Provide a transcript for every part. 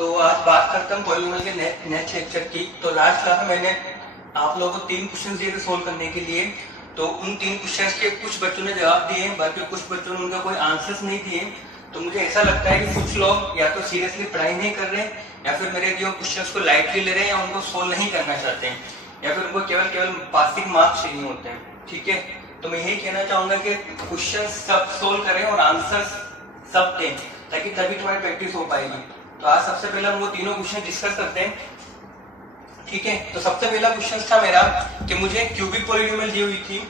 तो आज बात करते हैं पॉलिनोमियल के नेक्स्ट लेक्चर की। तो लास्ट क्लास में मैंने आप लोगों को 3 क्वेश्चन दिए थे सोल्व करने के लिए। तो उन 3 क्वेश्चंस के कुछ बच्चों ने जवाब दिए, बाकी कुछ बच्चों ने उनका कोई आंसर्स नहीं दिए। तो मुझे ऐसा लगता है कि कुछ लोग या तो सीरियसली पढ़ाई नहीं कर रहे या फिर मेरे दिए क्वेश्चंस को लाइटली ले रहे हैं या उनको सोल्व नहीं करना चाहते हैं या फिर उनको केवल पासिंग मार्क्स चाहिए होते हैं। ठीक है, तो मैं यही कहना चाहूंगा कि क्वेश्चन सब सोल्व करें और आंसर्स सब दें, ताकि तभी तुम्हारी प्रैक्टिस हो पाएगी। तो आज सबसे पहले हम वो तीनों क्वेश्चन डिस्कस करते हैं। ठीक है, तो सबसे पहला क्वेश्चन था मेरा कि मुझे क्यूबिक पॉलिनोमियल दी हुई थी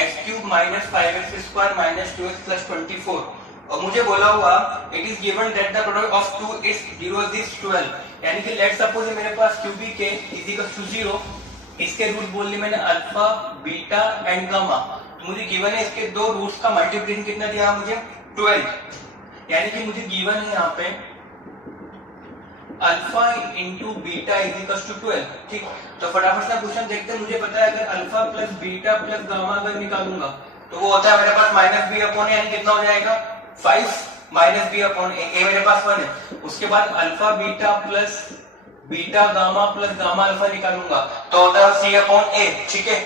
x³ - 5x² - 2x + 24 और मुझे बोला हुआ it is given that the product of 2 is 0 is 12। यानी कि लेट्स सपोज मेरे पास क्यूबिक है इज इक्वल टू 0, इसके रूट बोल लिए मैंने अल्फा, बीटा एंड गामा। तो मुझे गिवन है इसके दो रूट्स का मल्टीप्लिकेशन कितना दिया मुझे 12, यानी कि मुझे गिवन है यहाँ पे alpha into beta is equal to 12। ठीक, तो फटाफट से क्वेश्चन देखते हैं। मुझे पता है अगर alpha plus beta plus gamma अगर निकालूंगा तो वो होता है मेरे पास -b/a, यानी कितना हो जाएगा 5 - b/a मेरे पास 1 है। उसके बाद alpha beta plus beta gamma plus gamma alpha निकालूंगा तो होता है c/a। ठीक है,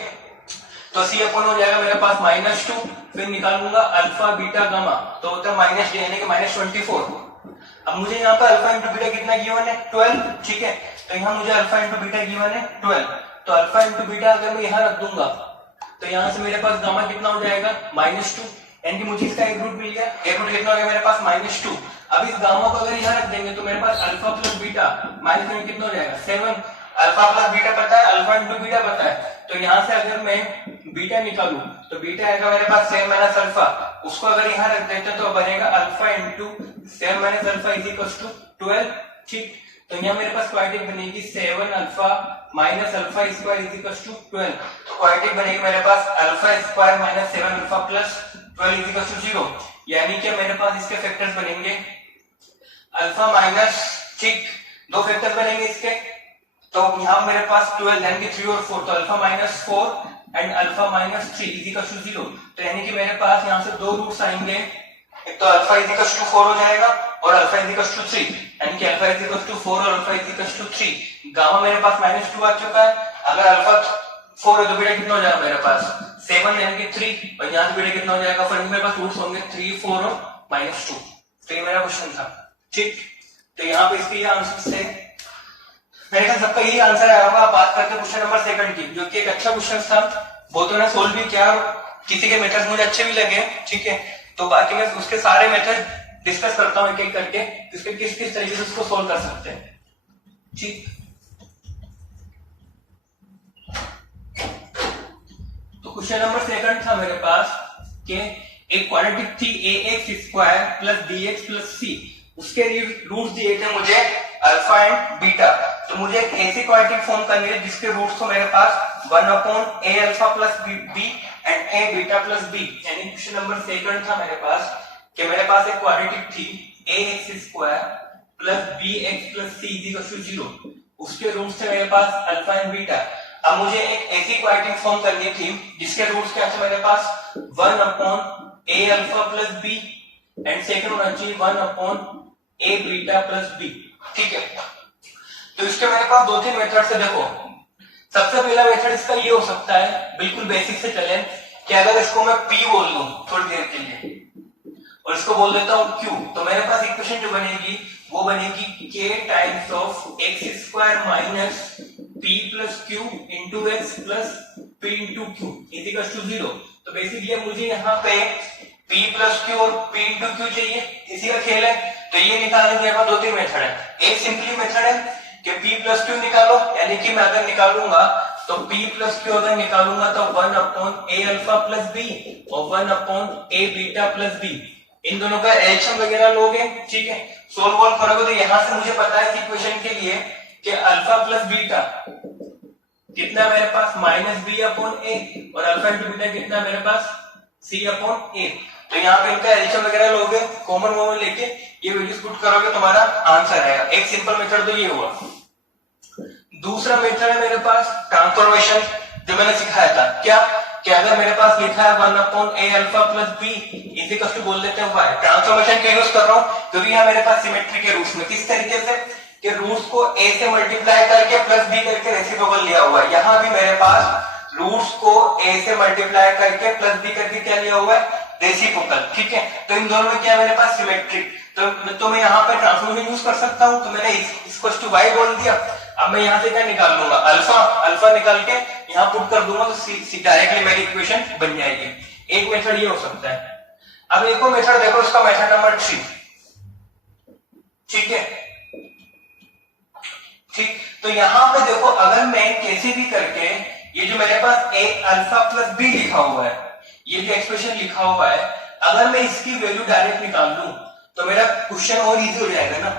तो c हो जाएगा मेरे पास -2, फिर निकालूंगा अल्फा बीटा गामा तो होता है -d, यानी कि -24। अब मुझे यहाँ पर अल्फा इंटू बीटा कितना गिवन है 12। ठीक है, तो यहाँ मुझे अल्फा इंटू बीटा गिवन है 12, तो अल्फा इंटू बीटा अगर मैं यहाँ रख दूंगा तो यहाँ से मेरे पास गामा कितना हो जाएगा -2, यानी कि मुझे इसका एक रूट मिल गया। एक रूट कितना हो गया मेरे पास -2। अब इस गामा को अगर यहाँ रख देंगे तो मेरे पास अल्फा प्लस बीटा माइनस में कितना हो जाएगा 7। अल्फा प्लस बीटा पता है, अल्फा इंटू बीटा पता है, तो यहाँ से अगर मैं बीटा निकालू तो बीटा आएगा मेरे पास 7 - अल्फा। उसको अगर यहाँ रख देते तो बनेगा alpha into 7 - alpha is equal to 12। ठीक, तो यहाँ मेरे पास क्वाड्रेटिक बनेगी 7 alpha minus alpha square is equal to 12। तो क्वाड्रेटिक बनेगी मेरे पास alpha square minus 7 alpha plus 12 is equal to 0, यानी कि मेरे पास इसके फैक्टर्स बनेंगे अल्फा माइनस, ठीक, दो फैक्टर्स बनेंगे इसके। तो यहाँ मेरे पास 12 यानी कि 3 और 4, तो alpha -4 and alpha -3 is equal to 0। तो यानी कि मेरे पास यहाँ से दो रूट्स आएंगे, एक तो अल्फा इज इक्वल टू 4 हो जाएगा और अल्फा इज इक्वल टू 3, यानी कि अल्फा इज इक्वल टू 4 और alpha is equal to 3। Gamma मेरे पास -2 आ चुका है। अगर अल्फा 4 है तो बीटा कितना हो जाएगा मेरे पास 7 यानी कि 3, और यहाँ से बीटा कितना हो जाएगा, फिर मेरे पास रूट्स होंगे 3, 4 और -2। तो ये मेरा क्वेश्चन था। ठीक, तो यहाँ पे इसके आंसर से मेरे ख्याल सबका यही आंसर आया होगा। बात करते हैं क्वेश्चन नंबर 2 की, जो कि एक अच्छा क्वेश्चन था, बहुतों ने सोल्व भी किया, किसी के मेथड मुझे अच्छे भी लगे। ठीक है, तो बाकी मैं उसके सारे मेथड डिस्कस करता हूँ एक एक करके, इसके किस किस तरीके से उसको सोल्व कर सकते हैं। ठीक, तो क्वेश्चन नंबर 2 था मेरे पास कि एक क्वाड्रेटिक थी ax² plus bx plus c, उसके रूट्स दिए थे मुझे अल्फा एंड बीटा। तो मुझे एक ऐसी क्वाड्रेटिक फॉर्म करनी है जिसके रूट्स तो मेरे पास 1/a alpha plus b and a beta plus b। यानी क्वेश्चन नंबर 2 था मेरे पास कि मेरे पास एक क्वाड्रेटिक थी ax² plus bx plus c is equal to 0, उसके रूट्स थे मेरे पास अल्फा एंड बीटा। अब मुझे एक ऐसी क्वाड्रेटिक फॉर्म करनी थी जिसके रूट्स क्या थे मेरे पास 1/a alpha plus b and second होना चाहिए 1/a बीटा प्लस b। ठीक है, तो इसके मेरे पास 2-3 मेथड से देखो। सबसे पहला मेथड इसका ये हो सकता है, बिल्कुल बेसिक से चलें, कि अगर इसको मैं p बोल लूं थोड़ी देर के लिए और इसको बोल देता हूं q, तो मेरे पास इक्वेशन जो बनेगी वो बनेगी k times of x² minus p plus q into x plus p into q is equal to 0। तो बेसिकली मुझे यहाँ पे p प्लस q और p इंटू q चाहिए, इसी का खेल है। तो ये निकालने के बाद 2-3 मेथड है। एक सिंपली मेथड है कि p प्लस q निकालो, यानी कि मैं अगर निकालूंगा तो p प्लस q अगर निकालूंगा तो 1/a अल्फा प्लस b और 1/a बीटा प्लस b, इन दोनों का एडिशन वगैरह लोगे। ठीक है, सोल्व वॉल्व करोगे तो यहाँ से मुझे पता है इक्वेशन के लिए कि अल्फा प्लस बीटा कितना मेरे पास -b/a और अल्फा इंटू बीटा कितना मेरे पास c/a। तो यहाँ पे इनका एडिशन वगैरह लोगे, कॉमन लेके ये वैल्यूज पुट करोगे, तुम्हारा आंसर आएगा। एक सिंपल मेथड तो ये हुआ। दूसरा मेथड है मेरे पास ट्रांसफॉर्मेशन, जो मैंने सिखाया था। क्या कि अगर मेरे पास लिखा है 1/a alpha plus b is equal to बोल देते हैं y। ट्रांसफॉर्मेशन का यूज कर रहा हूं क्योंकि यहाँ मेरे पास सिमेट्री के रूट्स में किस तरीके से कि रूट्स को a से मल्टीप्लाई करके प्लस b करके रेसिप्रोकल लिया हुआ है। यहाँ भी मेरे पास रूट्स को a से मल्टीप्लाई करके प्लस b करके क्या लिया हुआ है, रेसिप्रोकल। ठीक है, तो इन दोनों में क्या है मेरे पास, सिमेट्रिक। तो मैं यहाँ पे ट्रांसफॉर्मेशन यूज कर सकता हूँ। तो मैंने इसको टू y बोल दिया। अब मैं यहाँ से क्या निकाल लूंगा, अल्फा निकाल के यहाँ पुट कर दूंगा, तो डायरेक्टली मेरी इक्वेशन बन जाएगी। एक मेथड ये हो सकता है। अब एक और मेथड देखो, इसका मेथड नंबर 3। ठीक है, ठीक, तो यहां पे देखो, अगर मैं कैसे भी करके ये जो मेरे पास a अल्फा प्लस b लिखा हुआ है, ये जो एक्सप्रेशन लिखा हुआ है, अगर मैं इसकी वैल्यू डायरेक्ट निकाल लूं तो मेरा क्वेश्चन और इजी हो जाएगा ना,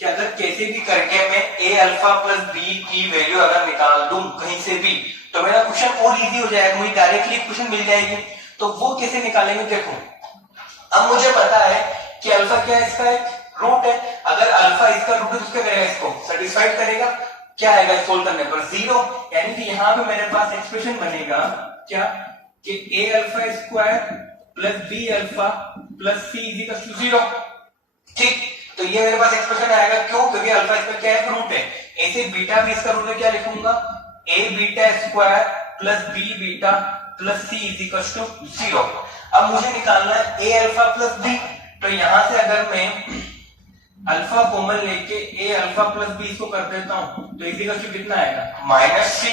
कि अगर कैसे भी करके मैं a अल्फा प्लस b की वैल्यू अगर निकाल दूं कहीं से भी, तो मेरा क्वेश्चन और इजी हो जाएगा, मुझे डायरेक्टली क्वेश्चन मिल जाएगी। तो वो कैसे निकालेंगे, देखो अब मुझे पता है कि अल्फा क्या है, इसका एक रूट है। अगर अल्फा इसका रूट है तो क्या करेगा, इसको सेटिस्फाइड करेगा। क्या आएगा सोल्व करने पर, 0। यानी कि यहाँ पे मेरे पास एक्सप्रेशन बनेगा क्या, कि a alpha square plus b alpha plus c is equal to 0। ठीक, तो ये मेरे पास एक्सप्रेशन आएगा। क्यों, क्योंकि अल्फा इसका क्या है, रूट है। ऐसे बीटा भी इसका रूट है, क्या लिखूंगा, a beta square plus b beta plus c is equal to 0। अब मुझे निकालना है a अल्फा प्लस b। तो यहां से अगर मैं अल्फा कॉमन लेके a अल्फा प्लस b इसको कर देता हूं, तो इज इक्वल टू कितना आएगा, -c।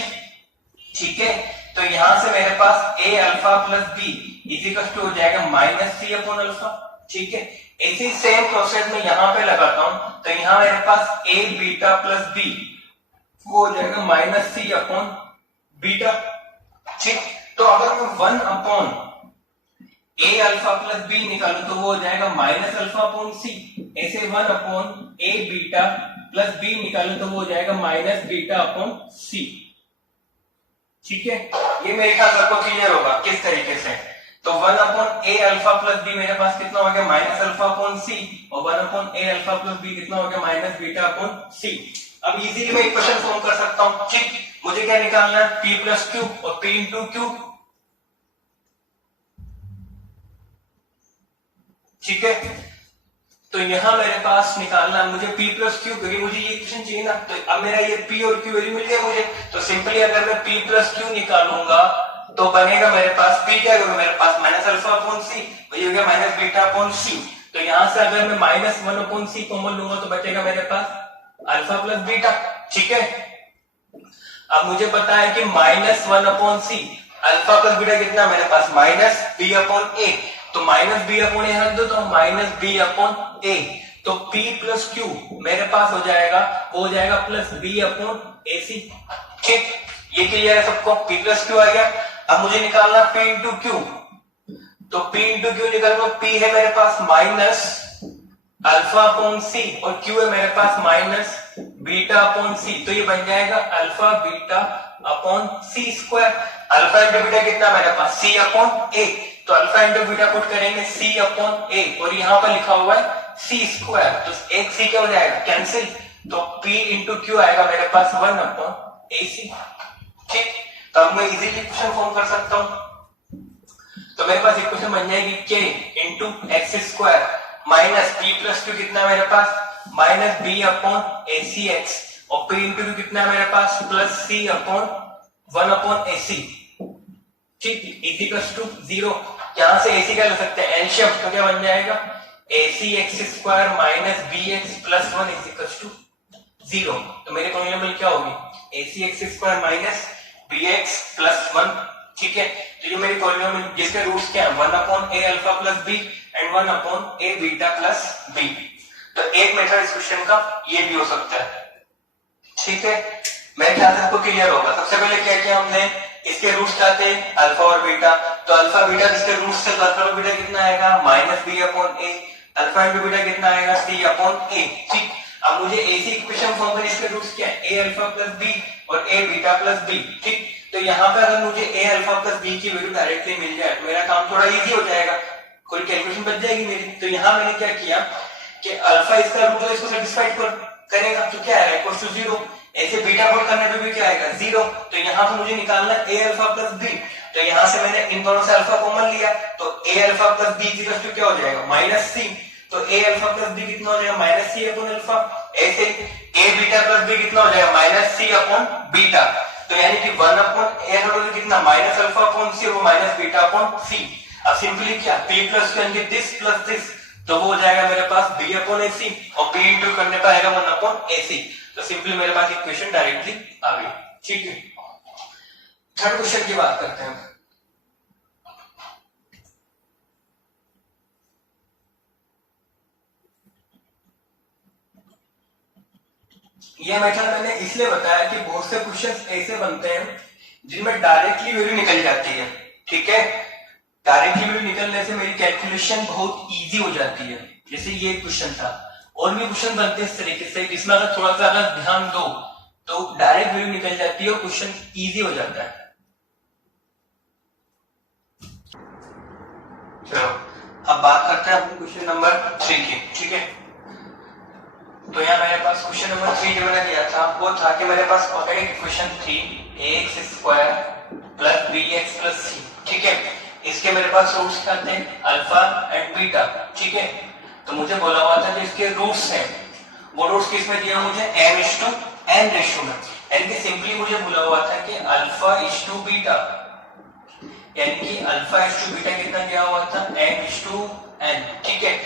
ठीक है, तो यहां से मेरे पास a alpha plus b is equal to हो जाएगा -c अपॉन अल्फा। ठीक है, ऐसी सेम प्रोसेस में यहां पे लगाता हूं, तो यहां मेरे पास a बीटा प्लस b वो हो जाएगा -c अपॉन बीटा। ठीक, तो अगर मैं 1 upon a alpha plus b निकालू तो वो हो जाएगा माइनस अल्फा अपॉन c। ऐसे 1 upon a beta plus b निकालू तो वो हो जाएगा माइनस बीटा अपॉन c। ठीक है, ये मेरे ख्याल सबको क्लियर होगा किस तरीके से। तो 1 upon a alpha plus b मेरे पास कितना हो गया, माइनस अल्फा अपॉन c, और 1 upon a alpha plus b कितना हो गया, माइनस बीटा अपॉन c। अब इजीली मैं इक्वेशन फॉर्म कर सकता हूं। ठीक, मुझे क्या निकालना है, p प्लस q और p इंटू q। ठीक है, तो यहां मेरे पास निकालना है मुझे p प्लस क्यू, क्योंकि मुझे ये क्वेश्चन चाहिए ना। तो अब मेरा ये p और q वैल्यू मिल गया मुझे। तो सिंपली अगर मैं p प्लस क्यू निकालूंगा तो बनेगा मेरे पास p, क्या होगा मेरे पास, माइनस अल्फा अपॉन c, वही हो गया माइनस बीटा अपॉन c। तो यहां से अगर मैं -1 अपॉन c कॉमन लूंगा तो बचेगा मेरे पास अल्फा प्लस बीटा। ठीक है, अब मुझे पता है कि -1 upon c, alpha plus beta कितना मेरे पास, -b अपॉन a। तो -b अपॉन a रख दो, तो -b अपॉन a। तो p प्लस q मेरे पास हो जाएगा, वो हो जाएगा प्लस b अपॉन ac। ठीक, ये क्लियर है सबको, p प्लस q आ गया। अब मुझे निकालना p इंटू q। तो p इंटू q निकालूंगा, p है मेरे पास माइनस अल्फा अपॉन c और q है मेरे पास माइनस बीटा अपॉन c। तो ये बन जाएगा alpha beta upon c square. Alpha into beta कितना मेरे पास, c अपॉन a। तो अल्फा इंटू बीटा पुट करेंगे c अपॉन a, और यहाँ पर लिखा हुआ है c स्क्वायर, तो एक c क्या हो जाएगा, कैंसिल। तो p इंटू क्यू आएगा मेरे पास 1 अपॉन ac। ठीक, तो अब मैं इजीली इक्वेशन फॉर्म कर सकता हूं। तो मेरे पास इक्वेशन बन जाएगी k into x square minus p plus q कितना मेरे पास, minus b upon ac x, और p इंटू क्यू कितना मेरे पास, plus c upon 1 upon ac। ठीक, इक्वल्स टू 0। यहां से ac क्या ले सकते हैं, एलसीएम, तो क्या बन जाएगा, ac x square minus bx plus 1 is equals to 0। तो मेरे पॉलिनोमियल क्या होगी, ac x square minus bx plus 1। ठीक है, तो ये मेरी पॉलिनोमियल जिसके रूट्स क्या है, 1 upon a alpha plus b and 1 upon a beta plus b। तो एक मेथड इस क्वेश्चन का ये भी हो सकता है। ठीक है, मेरे ख्याल से आपको क्लियर होगा। सबसे पहले क्या किया हमने, इसके रूट्स क्या थे, अल्फा और बीटा। तो अल्फा बीटा इसके रूट्स थे, तो अल्फा और बीटा कितना आएगा, माइनस बी अपॉन ए। अल्फा इंटू बीटा कितना आएगा, सी अपॉन ए। ठीक, अब मुझे ऐसी इक्वेशन फॉर्म में इसके रूट्स क्या है, ए अल्फा प्लस बी और ए बीटा प्लस बी। ठीक, तो यहाँ पे अगर मुझे ए अल्फा प्लस बी की वैल्यू डायरेक्टली मिल जाए तो मेरा काम थोड़ा इजी हो जाएगा, कोई कैलकुलेशन बच जाएगी मेरी। तो यहाँ मैंने क्या किया कि अल्फा इसका रूट है, इसको सेटिस्फाइड करेगा तो क्या आएगा, इक्वल टू 0। ऐसे बीटा पुट करने पे भी क्या आएगा, 0। तो यहाँ पे मुझे निकालना ए अल्फा प्लस बी। तो यहाँ से मैंने इन दोनों से अल्फा कॉमन लिया, तो a alpha plus b equal to क्या हो जाएगा, माइनस सी। तो ए अल्फा प्लस बी कितना हो जाएगा, माइनस सी अपॉन अल्फा। ऐसे ए बीटा प्लस बी कितना हो जाएगा माइनस सी अपॉन बीटा, तो यानी कि 1 अपॉन ए कितना माइनस अल्फा अपॉन सी और वो माइनस बीटा अपॉन सी। अब सिंपली क्या p plus this plus this, तो वो हो जाएगा मेरे पास b अपॉन ए सी और p इंटू करने पर आएगा 1 अपॉन ए सी, तो सिंपली मेरे पास इक्वेशन डायरेक्टली आ गई। ठीक है, थर्ड क्वेश्चन की बात करते हैं। यह मेथड मैंने इसलिए बताया कि बहुत से क्वेश्चंस ऐसे बनते हैं जिनमें डायरेक्टली वैल्यू निकल जाती है। ठीक है, डायरेक्टली वैल्यू निकलने से मेरी कैलकुलेशन बहुत इजी हो जाती है। जैसे ये क्वेश्चन था, और भी क्वेश्चन बनते हैं इस तरीके से जिसमें अगर थोड़ा सा अगर ध्यान दो तो डायरेक्ट वैल्यू निकल जाती है और क्वेश्चन इजी हो जाता है। चलो अब बात करते हैं अपने क्वेश्चन नंबर 3 की। ठीक है, तो यहाँ मेरे पास क्वेश्चन नंबर 3 जो मैंने दिया था वो था कि मेरे पास ऑलरेडी इक्वेशन थी ax square plus bx plus c। ठीक है, इसके मेरे पास रूट्स क्या थे अल्फा एंड बीटा। ठीक है, तो मुझे बोला हुआ था कि इसके रूट्स हैं, वो रूट्स किस में दिया मुझे m/n रेशियो में, यानी कि सिंपली मुझे बोला हुआ था कि अल्फा/बीटा, यानी कि अल्फा/बीटा कितना दिया हुआ था m/n। ठीक है,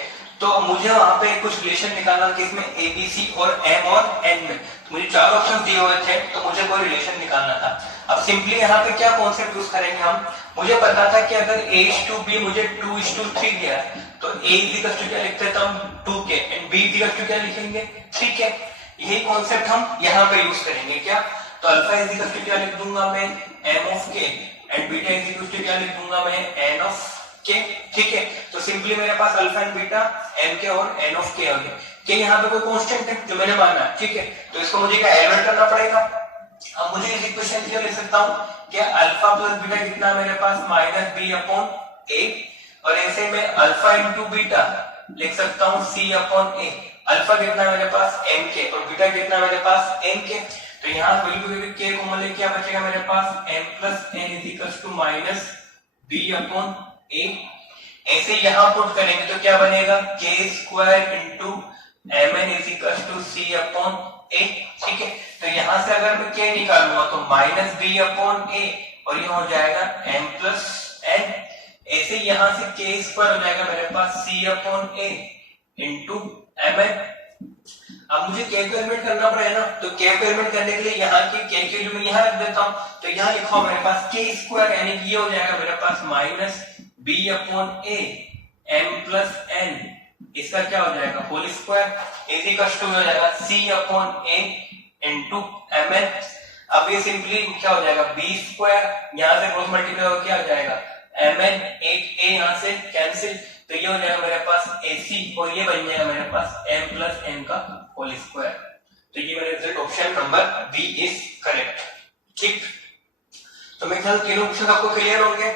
तो मुझे वहां पे कुछ रिलेशन निकालना कि इसमें ए बी सी और m और n में, तो मुझे 4 ऑप्शन दिए हुए थे तो मुझे कोई रिलेशन निकालना था। अब सिंपली यहाँ पे क्या कॉन्सेप्ट यूज करेंगे हम, मुझे पता था कि अगर a/b मुझे 2/3 दिया है तो a क्या लिखते थे हम 2 के एंड b क्या लिखेंगे 3 के। यही कॉन्सेप्ट हम यहाँ पे यूज करेंगे। क्या, तो अल्फा क्या लिख दूंगा मैं m of k and beta क्या लिख दूंगा मैं n ऑफ k। ठीक है, तो सिंपली मेरे पास अल्फा एंड बीटा m के और n ऑफ k आ गए। k यहाँ पे कोई कांस्टेंट है जो मैंने माना। ठीक है, तो इसको मुझे क्या एलिमिनेट करना पड़ेगा। अब मुझे इस इक्वेशन को लिख सकता हूँ कि अल्फा प्लस बीटा कितना मेरे पास माइनस बी अपॉन ए, और ऐसे में अल्फा इंटू बीटा लिख सकता हूँ सी अपॉन ए। अल्फा कितना मेरे पास m के और बीटा कितना मेरे पास n के, तो यहाँ वैल्यू के कॉमन लेके क्या बचेगा मेरे पास m plus n is equal to minus b upon a. ऐसे यहां पुट करेंगे तो क्या बनेगा k square into M n is equal to c upon a. ठीक है, तो यहां से अगर मैं k निकालूंगा तो माइनस बी अपॉन ए और ये हो जाएगा m प्लस n। ऐसे यहां से k स्क्वायर हो जाएगा मेरे पास c upon A into M N. अब मुझे k को एलिमिनेट करना पड़ेगा ना, तो k को एलिमिनेट करने के लिए यहाँ की k की वैल्यू मैं यहाँ रख देता हूँ, तो यहाँ लिखा मेरे पास k स्क्वायर यानी कि ये हो जाएगा मेरे पास minus b upon A m plus n, इसका क्या हो जाएगा whole square is equal to हो जाएगा c upon A into M N. अब ये सिंपली क्या हो जाएगा b स्क्वायर, यहाँ से क्रॉस मल्टीप्लाई होकर क्या हो जाएगा एम एन, एक a यहाँ से कैंसिल, तो ये हो जाएगा मेरे पास ac और ये बन जाएगा मेरे पास m प्लस n का होल स्क्वायर। तो ये मेरा result option number B is correct. ठीक, तो मेरे ख्याल तीनों क्वेश्चन आपको क्लियर होंगे।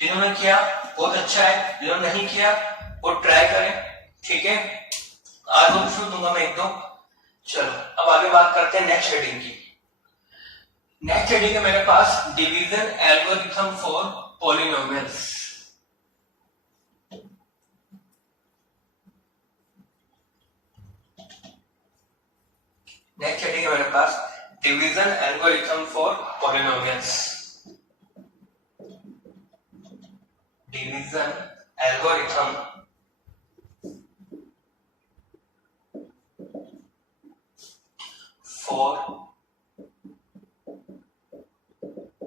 जिन्होंने किया बहुत अच्छा है, जिन्होंने नहीं किया वो ट्राई करें। ठीक है, आज वो क्वेश्चन दूंगा मैं 1-2। चलो अब आगे बात करते हैं नेक्स्ट हेडिंग की। नेक्स्ट हेडिंग है मेरे पास division algorithm for polynomials. Next heading है मेरे पास division algorithm for polynomials. Division algorithm for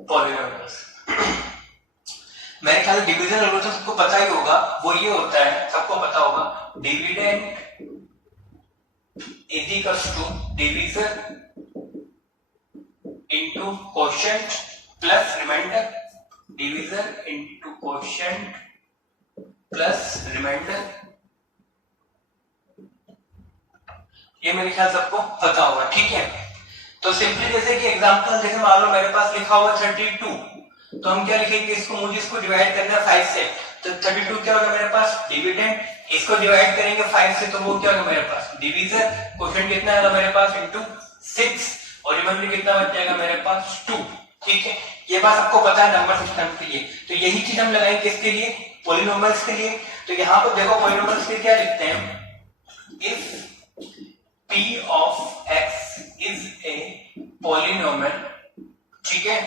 polynomials. मेरे ख्याल डिवीजन एल्गोरिथम सबको पता ही होगा, वो ये होता है सबको पता होगा dividend is equal to division into quotient plus remainder, division into quotient plus remainder. ये मेरे ख्याल सबको पता होगा। ठीक है, तो सिंपली जैसे कि एग्जांपल जैसे मान लो मेरे पास लिखा हुआ 32, तो हम क्या लिखेंगे इसको, मुझे इसको डिवाइड करना है 5 से, तो 32 क्या होगा मेरे पास डिविडेंड, इसको डिवाइड करेंगे 5 से तो वो क्या होगा मेरे पास डिवीजन, क्वोशिएंट कितना है मेरे पास इनटू 6 और रिमाइंडर कितना बच जाएगा मेरे पास 2। ठीक है, ये बात आपको पता है नंबर सिस्टम के लिए, तो यही चीज हम लगाएंगे किसके लिए पॉलिनोमियल्स के लिए। तो यहाँ पर देखो पॉलिनोमियल्स के क्या लिखते हैं, if P of x is a polynomial, ठीक है,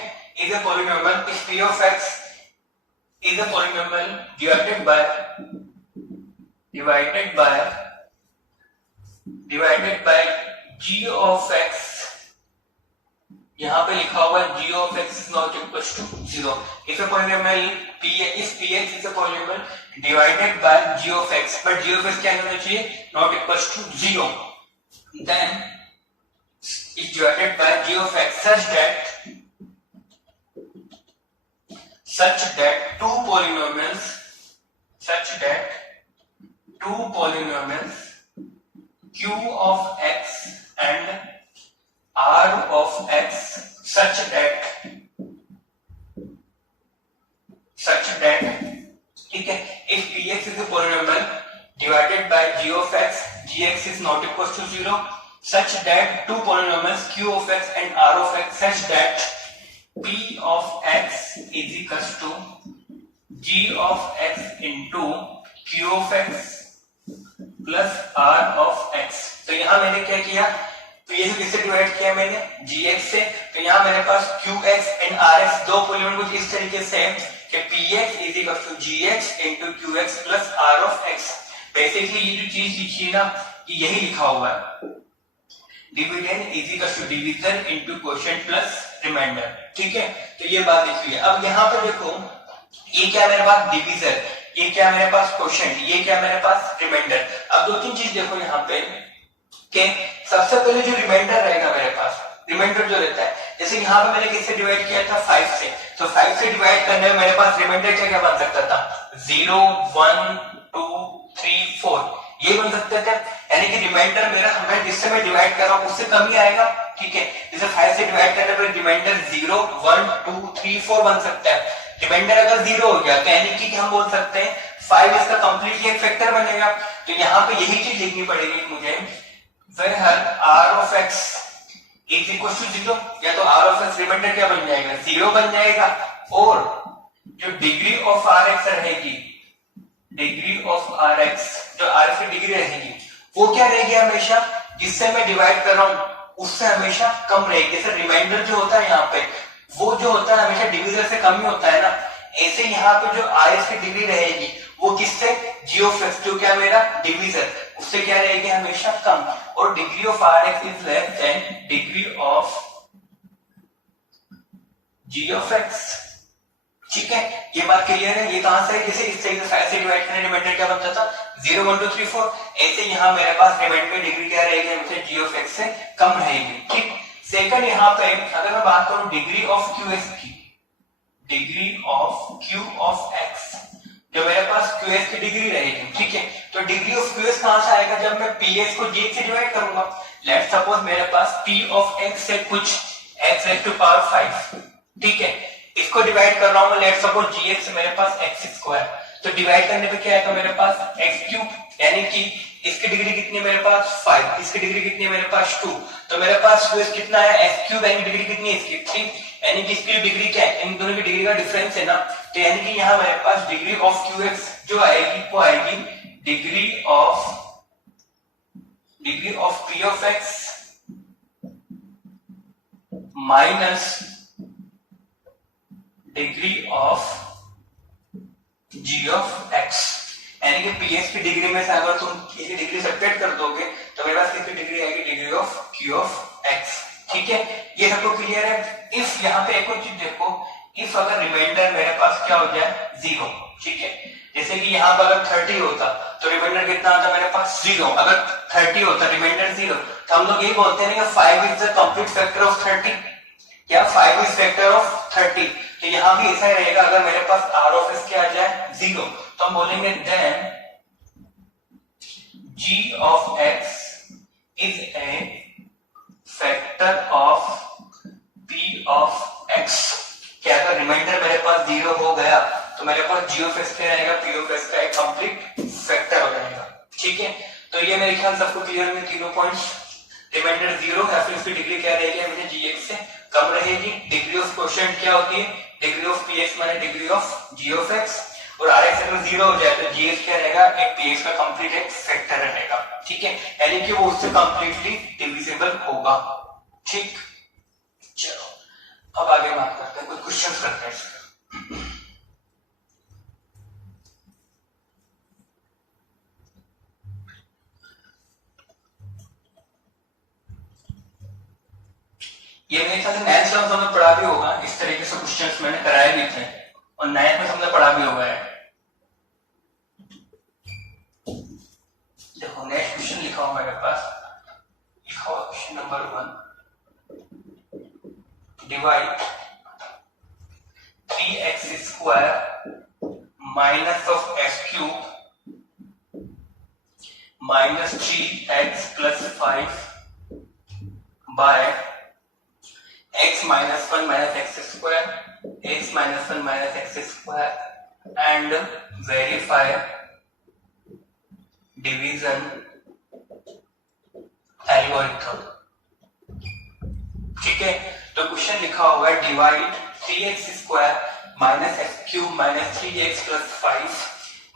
is a polynomial if P of x is a polynomial divided by g of x, यहां पे लिखा हुआ है g of x is not equal to 0. If a polynomial if px is a polynomial divided by g of x, but g of x क्या होना चाहिए, not equal to 0, then is divided by g of x such that two polynomials q of x and r of x such that ठीक है, if px is a polynomial divided by g of x, gx is not equal to 0, such that two polynomials q of x and r of x such that p of x is equals to g of x into q of x plus r of x. तो यहां मैंने क्या किया, px किससे divide किया मैंने, gx से. तो यहां मेरे पास qx एंड rx दो पोलिनोमियल कुछ इस तरीके से है कि px is equal to gx into qx plus r of x. Basically ये जो चीज लिखी है ना, यही लिखा हुआ है, dividend is equal to division into quotient plus remainder. ठीक है, तो ये बात लिखी है. अब यहां पर देखो, ये क्या मेरे पास डिवीजन, ये क्या मेरे पास क्वोशिएंट, ये क्या मेरे पास रिमाइंडर. अब दो तीन चीज देखो यहाँ पे कि सबसे पहले जो रिमाइंडर रहेगा मेरे पास, रिमाइंडर जो रहता है, जैसे यहाँ पे मैंने किससे डिवाइड किया था, 5 से. तो 5 से डिवाइड करने में मेरे पास रिमाइंडर क्या क्या बन सकता था, 0 1 2 3 4 ये बन सकते थे. यानी कि रिमाइंडर मेरा हमें जिससे मैं डिवाइड कर रहा हूँ उससे कम ही आएगा. ठीक है, जैसे 5 से डिवाइड करने पर रिमाइंडर 0 1 2 3 4 बन सकता है. रिमाइंडर अगर 0 हो गया तो यानी कि हम बोल सकते हैं 5 इसका कंप्लीटली एक फैक्टर बनेगा. तो यहाँ पे यही चीज लिखनी पड़ेगी मुझे, where r of x is equal to 0, या तो r of x रिमाइंडर क्या बन जाएगा, 0 बन जाएगा. और जो डिग्री ऑफ rx रहेगी, डिग्री ऑफ rx, जो rx की डिग्री रहेगी वो क्या रहेगी, हमेशा जिससे मैं डिवाइड कर रहा हूं उससे हमेशा कम रहेगी. जैसे रिमाइंडर जो होता है यहाँ पे, वो जो होता है हमेशा डिविजन से कम ही होता है ना, ऐसे यहाँ पे जो rx की डिग्री रहेगी वो किससे, g of x जो क्या मेरा डिवीजन, उससे क्या रहेगी, हमेशा कम. और degree of rx is less than degree of g of x. ठीक है, ये बात क्लियर है. ये कहां से है, जैसे इस तरीके से डिवाइड करने रिमाइंडर क्या बनता था, 0 1 2 3 4. ऐसे यहाँ मेरे पास रिमाइंडर में डिग्री क्या रहेगी, हमसे g of x से कम रहेगी. ठीक. सेकंड यहाँ पे अगर मैं बात करूं डिग्री ऑफ qx की, degree of q of x, जो मेरे पास qs की डिग्री रहेगी. ठीक है, तो डिग्री ऑफ qs कहां से आएगा, जब मैं ps को gx से डिवाइड करूंगा. लेट्स सपोज मेरे पास p of x से कुछ x raised to power 5. ठीक है, इसको डिवाइड कर रहा हूं मैं, लेट्स सपोज gx से मेरे पास x स्क्वायर. तो डिवाइड करने पे क्या आएगा मेरे पास, x क्यूब, यानी कि इसकी डिग्री कितनी है मेरे पास 5, इसकी डिग्री कितनी है मेरे पास 2. तो मेरे पास qs कितना है, x क्यूब, यानी डिग्री कितनी है इसकी 3, यानी कि इसकी डिग्री क्या है, इन दोनों की डिग्री का डिफरेंस है ना. तो यानी कि यहाँ मेरे पास डिग्री ऑफ qx जो आएगी वो आएगी degree of p of x minus degree of g of x. यानी कि px की डिग्री में से अगर तुम इसकी डिग्री सब्ट्रैक्ट कर दोगे तो मेरे पास कितनी डिग्री आएगी, degree of q of x. ठीक है, ये सबको क्लियर है. इफ यहाँ पे एक और चीज देखो, इफ अगर रिमाइंडर मेरे पास क्या हो जाए 0. ठीक है, जैसे कि यहाँ पर अगर 30 होता तो रिमाइंडर कितना आता मेरे पास 0. अगर 30 होता रिमाइंडर 0, तो हम लोग ये बोलते हैं ना 5 is the complete factor of 30, या 5 इज फैक्टर ऑफ 30. तो यहाँ भी ऐसा ही रहेगा, अगर मेरे पास r of s क्या आ जाए 0, तो हम बोलेंगे then g of x is a factor of p of x. क्या अगर रिमाइंडर मेरे पास 0 हो गया तो मेरे पास g of x क्या रहेगा, p of x का एक कंप्लीट फैक्टर हो जाएगा. ठीक है, तो ये मेरे ख्याल सबको क्लियर में तीनों पॉइंट्स. रिमाइंडर 0 है, फिर उसकी डिग्री क्या रहेगी, हमें gx से कम रहेगी. डिग्री ऑफ क्वोशिएंट क्या होती है, डिग्री ऑफ px माने degree of g of x. और आर एक्स अगर जीरो हो जाए तो जी एक्स क्या रहेगा, एक पी एक्स का कंप्लीट एक फैक्टर रहेगा, ठीक है, यानी कि वो उससे कंप्लीटली डिविजिबल होगा, ठीक। चलो अब आगे बात करते हैं, कुछ क्वेश्चन करते हैं इसके। ये मेरे ख्याल से नाइन्थ क्लास में पढ़ा भी होगा, इस तरीके से क्वेश्चंस मैंने कराए भी थे और नाइन्थ में हमने पढ़ा भी होगा है। देखो नेक्स्ट क्वेश्चन लिखा हुआ मेरे पास, लिखा हुआ question number 1, divide 3x square minus of X cube minus 3x plus 5 by x minus 1 minus x square, x minus 1 minus x square and verify division algorithm, ठीक है। तो क्वेश्चन लिखा हुआ है divide 3x square minus x cube minus 3x plus 5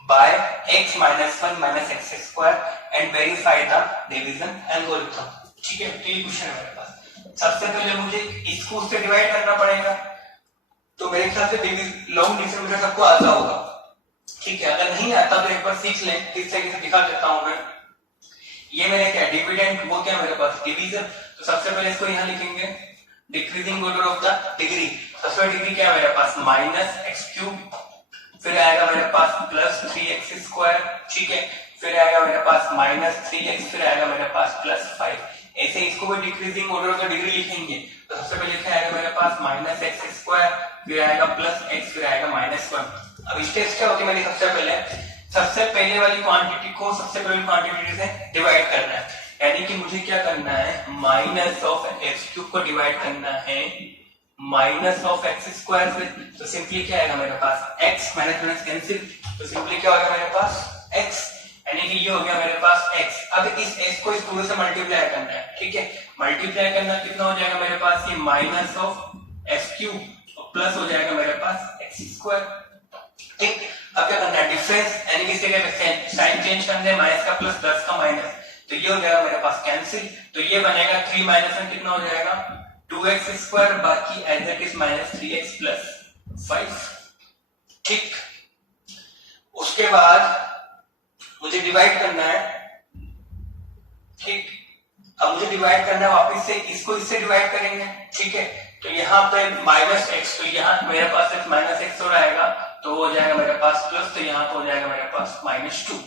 by x minus 1 minus X square and verify the division algorithm, ठीक है। तो ये क्वेश्चन है मेरे पास। सबसे पहले मुझे इसको उससे डिवाइड करना पड़ेगा, तो मेरे ख्याल से लॉन्ग डिवीजन मेथड सबको आता होगा, ठीक है। अगर नहीं आता तो एक बार सीख लें, किस तरीके से दिखा देता हूं मैं। ये मेरे क्या डिविडेंड, वो क्या मेरे पास डिवीजन, तो सबसे पहले इसको यहां लिखेंगे decreasing order of the degree. सबसे डिग्री क्या है मेरे पास माइनस एक्स क्यूब, फिर आएगा मेरे पास प्लस 3x स्क्वायर, ठीक है, फिर आएगा मेरे पास माइनस 3x, फिर आएगा मेरे पास प्लस 5। ऐसे इसको भी decreasing order of the degree लिखेंगे, तो सबसे पहले क्या आएगा मेरे पास माइनस एक्स स्क्वायर, फिर आएगा प्लस एक्स, फिर आएगा माइनस 1। अब स्टेप्स क्या होती है मेरी, सबसे पहले वाली क्वांटिटी को सबसे पहले क्वांटिटी से डिवाइड करना है, यानी कि मुझे क्या करना है माइनस ऑफ एक्स क्यूब को डिवाइड करना है माइनस ऑफ एक्स स्क्वायर से, तो सिंपली क्या आएगा मेरे पास x माइनस माइनस कैंसिल, तो सिंपली क्या होगा मेरे पास x, यानी कि ये हो गया मेरे पास x। अब इस x को इस पूरे से मल्टीप्लाई करना है, ठीक है, मल्टीप्लाई करना कितना हो जाएगा मेरे पास ये माइनस ऑफ एक्स क्यूब और प्लस हो जाएगा मेरे पास एक्स स्क्वायर, ठीक। अब क्या करना है डिफरेंस, यानी कि साइन चेंज करना है, माइनस का प्लस प्लस का माइनस, तो ये हो जाएगा मेरे पास कैंसिल, तो ये बनेगा 3 माइनस 1 कितना हो जाएगा 2x स्क्वायर, बाकी as it is minus 3x plus 5, ठीक। उसके बाद मुझे डिवाइड करना है, ठीक। अब मुझे डिवाइड करना है वापस से, इसको इससे डिवाइड करेंगे, ठीक है। तो यहाँ पे माइनस एक्स, तो यहाँ मेरे पास एक माइनस एक्स हो जाएगा, तो हो जाएगा मेरे पास प्लस, तो यहाँ पे हो जाएगा मेरे पास माइनस 2,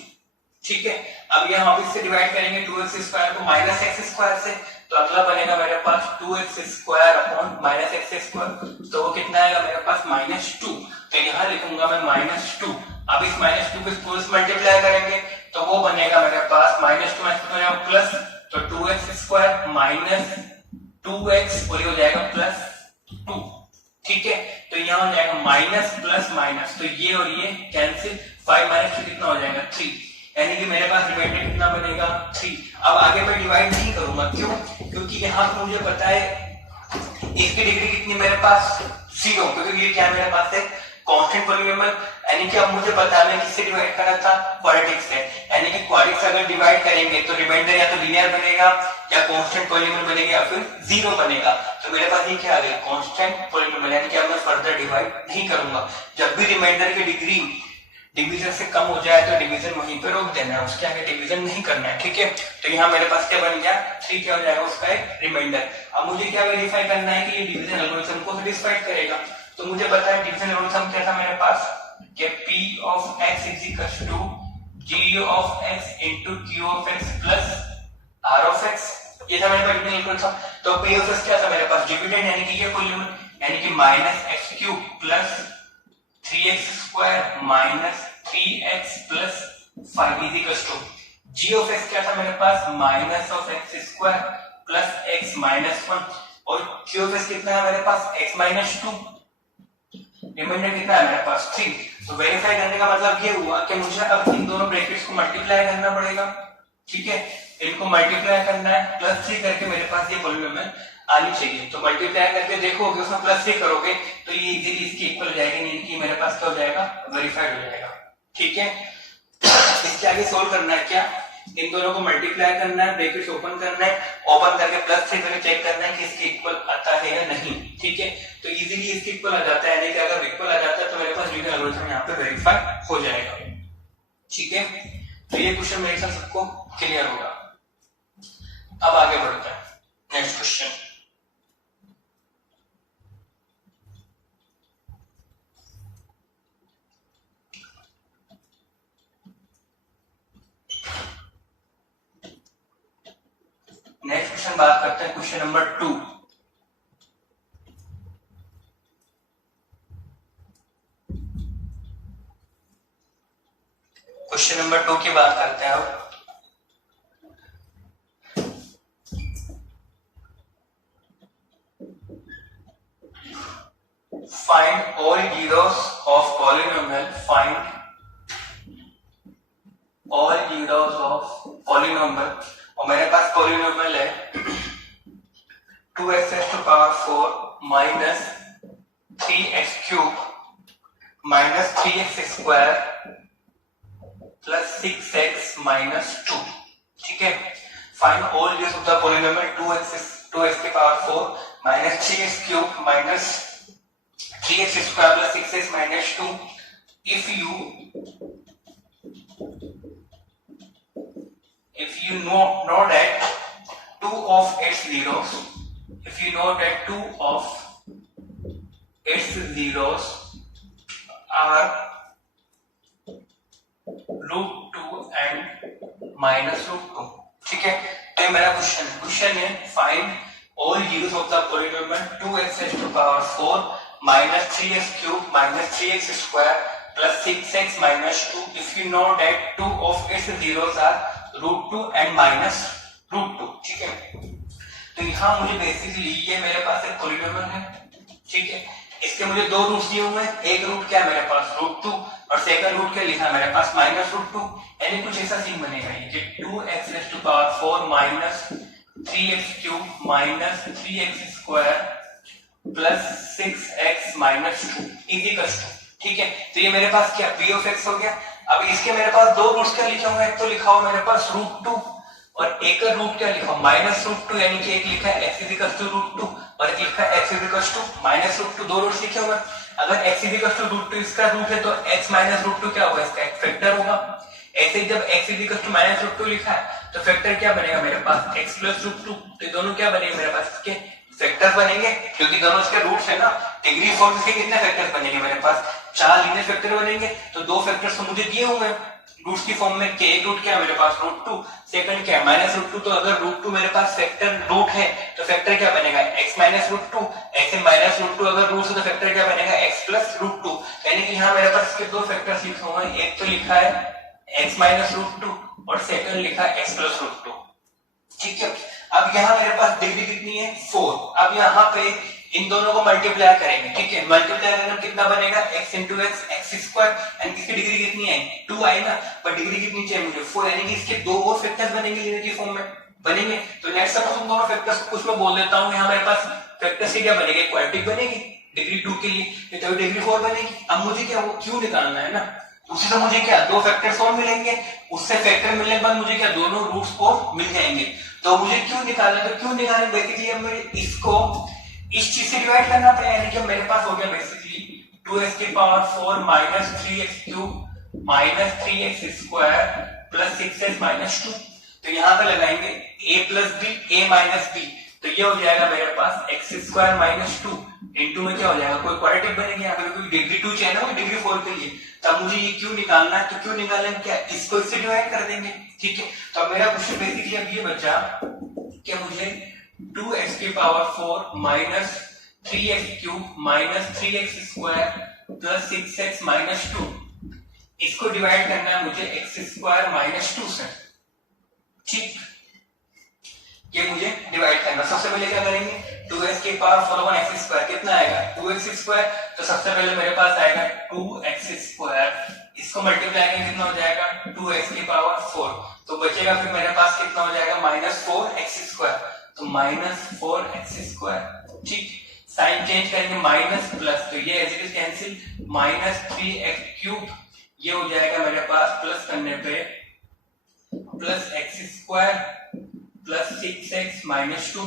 ठीक है। अब यहाँ वापस से डिवाइड करेंगे 2x स्क्वायर को माइनस एक्स स्क्वायर से, तो अगला बनेगा मेरे पास 2x square upon minus X square, तो वो कितना आएगा मेरे पास माइनस 2, तो यहाँ लिखूंगा मैं माइनस 2। अब इस माइनस 2 को इस पूरे से मल्टीप्लाई करेंगे तो वो बनेगा मेरे पास माइनस 2 माइनस 2 प्लस, तो 2x स्क्वायर माइनस 2x और ये हो जाएगा प्लस 2, ठीक है। तो यहाँ हो जाएगा माइनस प्लस माइनस, तो ये और ये कैंसिल, 5 माइनस 2 कितना हो जाएगा 3, यानी कि मेरे पास रिमाइंडर कितना बनेगा 3। अब आगे मैं डिवाइड नहीं करूंगा, क्यों, क्योंकि यहाँ पर मुझे पता है इसकी डिग्री कितनी मेरे पास 0, क्योंकि ये क्या मेरे पास है कांस्टेंट पॉलीनोमियल, यानी कि अब मुझे पता है मैं किससे डिवाइड कर रहा था क्वाड्रेटिक से, यानी कि क्वाड्रेटिक से अगर डिवाइड करेंगे तो रिमाइंडर या तो लीनियर बनेगा या कांस्टेंट पॉलीनोमियल बनेगा या फिर 0 बनेगा, तो मेरे पास ये क्या आ गया कांस्टेंट पॉलीनोमियल, यानी कि अब मैं फर्दर डिवाइड नहीं करूंगा। जब भी रिमाइंडर की डिग्री डिवीजन से कम हो जाए तो डिवीजन वहीं पे रोक देना है, उसके आगे डिवीजन नहीं करना है, ठीक है। तो यहाँ मेरे पास क्या बन गया 3, क्या हो जाएगा उसका एक रिमाइंडर। अब मुझे क्या वेरीफाई करना है कि ये डिवीजन एल्गोरिथम को सेटिस्फाई करेगा, तो मुझे पता है डिवीजन एल्गोरिथम क्या था मेरे पास कि p of x is equals to g of x into q of x plus r of x, ये था मेरे पास डिवीजन एल्गोरिथम। तो p ऑफ x क्या था मेरे पास डिविडेंड, यानी कि ये पॉलीनोमियल, यानी कि minus x cube plus 3x square minus 3x plus 5 is equal to g of x क्या था मेरे पास minus of x square plus x minus 1, और q ऑफ x कितना है मेरे पास x माइनस 2, रिमाइंडर कितना है मेरे पास 3। तो वेरीफाई करने का मतलब ये हुआ कि मुझे अब इन दोनों ब्रैकेट्स को मल्टीप्लाई करना पड़ेगा, ठीक है, इनको मल्टीप्लाई करना है प्लस 3 करके मेरे पास ये पॉलीनोमियल आनी चाहिए। तो मल्टीप्लाई करके देखोगे उसमें प्लस से करोगे तो ये इजीली इसकी इक्वल हो जाएगी, यानी कि मेरे पास क्या हो जाएगा, वेरीफाइड हो जाएगा। ठीक है, इसके आगे सोल्व करना है क्या, इन दोनों को मल्टीप्लाई करना है, ब्रैकेट्स ओपन करना है, ओपन करके प्लस से करके चेक करना है कि इसके इक्वल आता है या नहीं। ठीक है, तो इजीली इसके इक्वल आ जाता है, यानी कि अगर इक्वल आ जाता है तो मेरे पास न्यूटन एल्गोरिथम यहाँ पे वेरीफाई हो जाएगा। ठीक है, तो ये क्वेश्चन मेरे साथ सबको क्लियर होगा। अब आगे बढ़ते हैं नेक्स्ट क्वेश्चन। नेक्स्ट क्वेश्चन बात करते हैं क्वेश्चन नंबर 2। क्वेश्चन नंबर 2 की बात करते हैं अब। Find all zeros of polynomial. Find all zeros of polynomial। और मेरे पास polynomial है 2x to power 4 minus 3x cube minus 3x square plus 6x minus 2। ठीक है, find all zeros of the polynomial 2x के power 4 minus 3x cube minus 3x square plus 6x minus 2 if you know that two of its zeros, if you know that two of its zeros are √2 and minus √2। ठीक है, तो ये मेरा question है find all zeros of the polynomial 2x raised to power 4 minus 3x cube minus 3x square plus 6x minus 2 if you know that two of its zeros are √2 and minus √2। ठीक है, तो यहाँ मुझे basically ये मेरे पास एक polynomial है। ठीक है, इसके मुझे दो रूट्स दिए हुए हैं, एक रूट क्या है मेरे पास √2 और सेकंड रूट क्या लिखा है मेरे पास माइनस √2। यानी कुछ ऐसा सीन बनेगा ये 2x raised to power 4 minus 3x cube minus 3x square plus 6x minus 2 equals to. ठीक है, तो ये मेरे पास क्या p of x हो गया। अब इसके मेरे पास दो रूट्स क्या लिखे हुए हैं, एक तो लिखा हुआ मेरे पास √2 और एक रूट क्या लिखा माइनस √2, यानी कि एक लिखा है x इक्वल्स टू √2 और एक लिखा है x इक्वल्स टू माइनस √2। दो रूट्स लिखे हुए। अगर x इक्वल्स टू √2 इसका रूट है तो x माइनस √2 क्या होगा, इसका एक फैक्टर होगा। ऐसे जब x इक्वल्स टू माइनस √2 लिखा है तो फैक्टर क्या बनेगा मेरे पास x प्लस √2। तो दोनों क्या बनेंगे मेरे पास, इसके फैक्टर बनेंगे क्योंकि दोनों इसके रूट्स है ना। डिग्री फॉर्म के कितने फैक्टर बनेंगे मेरे पास, 4 लीनियर फैक्टर बनेंगे। तो दो फैक्टर्स तो मुझे दिए हुए हैं रूट्स की फॉर्म में, के एक रूट क्या है मेरे पास √2, सेकंड क्या है माइनस √2। तो अगर √2 मेरे पास फैक्टर रूट है तो फैक्टर क्या बनेगा x माइनस √2। ऐसे माइनस √2 अगर रूट है तो फैक्टर क्या बनेगा x प्लस √2। यानी कि यहाँ मेरे पास इसके दो फैक्टर्स लिखे हुए हैं, एक तो लिखा है x माइनस √2 और सेकंड लिखा है x प्लस √2। ठीक है, अब यहाँ मेरे पास डिग्री कितनी है 4। अब यहाँ पे इन दोनों को मल्टीप्लाई करेंगे। ठीक है, मल्टीप्लाई करना कितना बनेगा x into x square, and इसकी डिग्री कितनी है 2 आई ना, पर डिग्री कितनी चाहिए मुझे 4, यानी कि इसके दो और फैक्टर्स बनेंगे लीनियर की फॉर्म में बनेंगे। तो नेक्स्ट सपोज उन दोनों फैक्टर्स को कुछ मैं बोल देता हूँ। यहाँ मेरे पास फैक्टर से क्या बनेगा, क्वाड्रेटिक बनेगी डिग्री 2 के लिए, तो डिग्री 4 बनेगी। अब मुझे क्या वो क्यों निकालना है ना, उससे तो मुझे क्या दो फैक्टर्स और मिलेंगे, उससे फैक्टर मिलने के बाद मुझे क्या दोनों रूट्स और मिल जाएंगे। तो मुझे क्यों निकालना, तो क्यों निकालना बेसिकली अब मुझे इसको इस चीज से डिवाइड करना पड़ेगा। यानी कि मेरे पास हो गया बेसिकली 2x की power 4 minus 3x cube minus 3x square plus 6x minus 2। तो यहाँ पे लगाएंगे a plus B a minus B, तो ये हो जाएगा मेरे पास x स्क्वायर माइनस 2 इंटू में क्या हो जाएगा कोई क्वाड्रेटिक बनेगी। यहाँ पे कोई डिग्री 2 चाहिए ना, कोई डिग्री 4 के लिए। तब मुझे ये क्यों निकालना है, तो क्यों निकालना है क्या, इसको इससे डिवाइड कर देंगे। ठीक है, तो मेरा क्वेश्चन बेसिकली अब ये बचा कि मुझे 2x की power 4 minus 3x cube minus 3x square plus 6x minus 2 इसको डिवाइड करना है मुझे x स्क्वायर माइनस 2 से। ठीक, ये मुझे डिवाइड करना। सबसे पहले क्या करेंगे 2x की पावर 4 अपन x स्क्वायर कितना आएगा 2x स्क्वायर, तो सबसे पहले मेरे पास आएगा 2x स्क्वायर, इसको मल्टीप्लाई करेंगे कितना हो जाएगा 2x की पावर 4, तो बचेगा फिर मेरे पास कितना हो जाएगा माइनस 4x स्क्वायर। तो -4x²। ठीक, साइन चेंज करेंगे माइनस प्लस, तो ये as it is cancel, -3x³ ये हो जाएगा मेरे पास प्लस करने पे +x² प्लस 6x -2।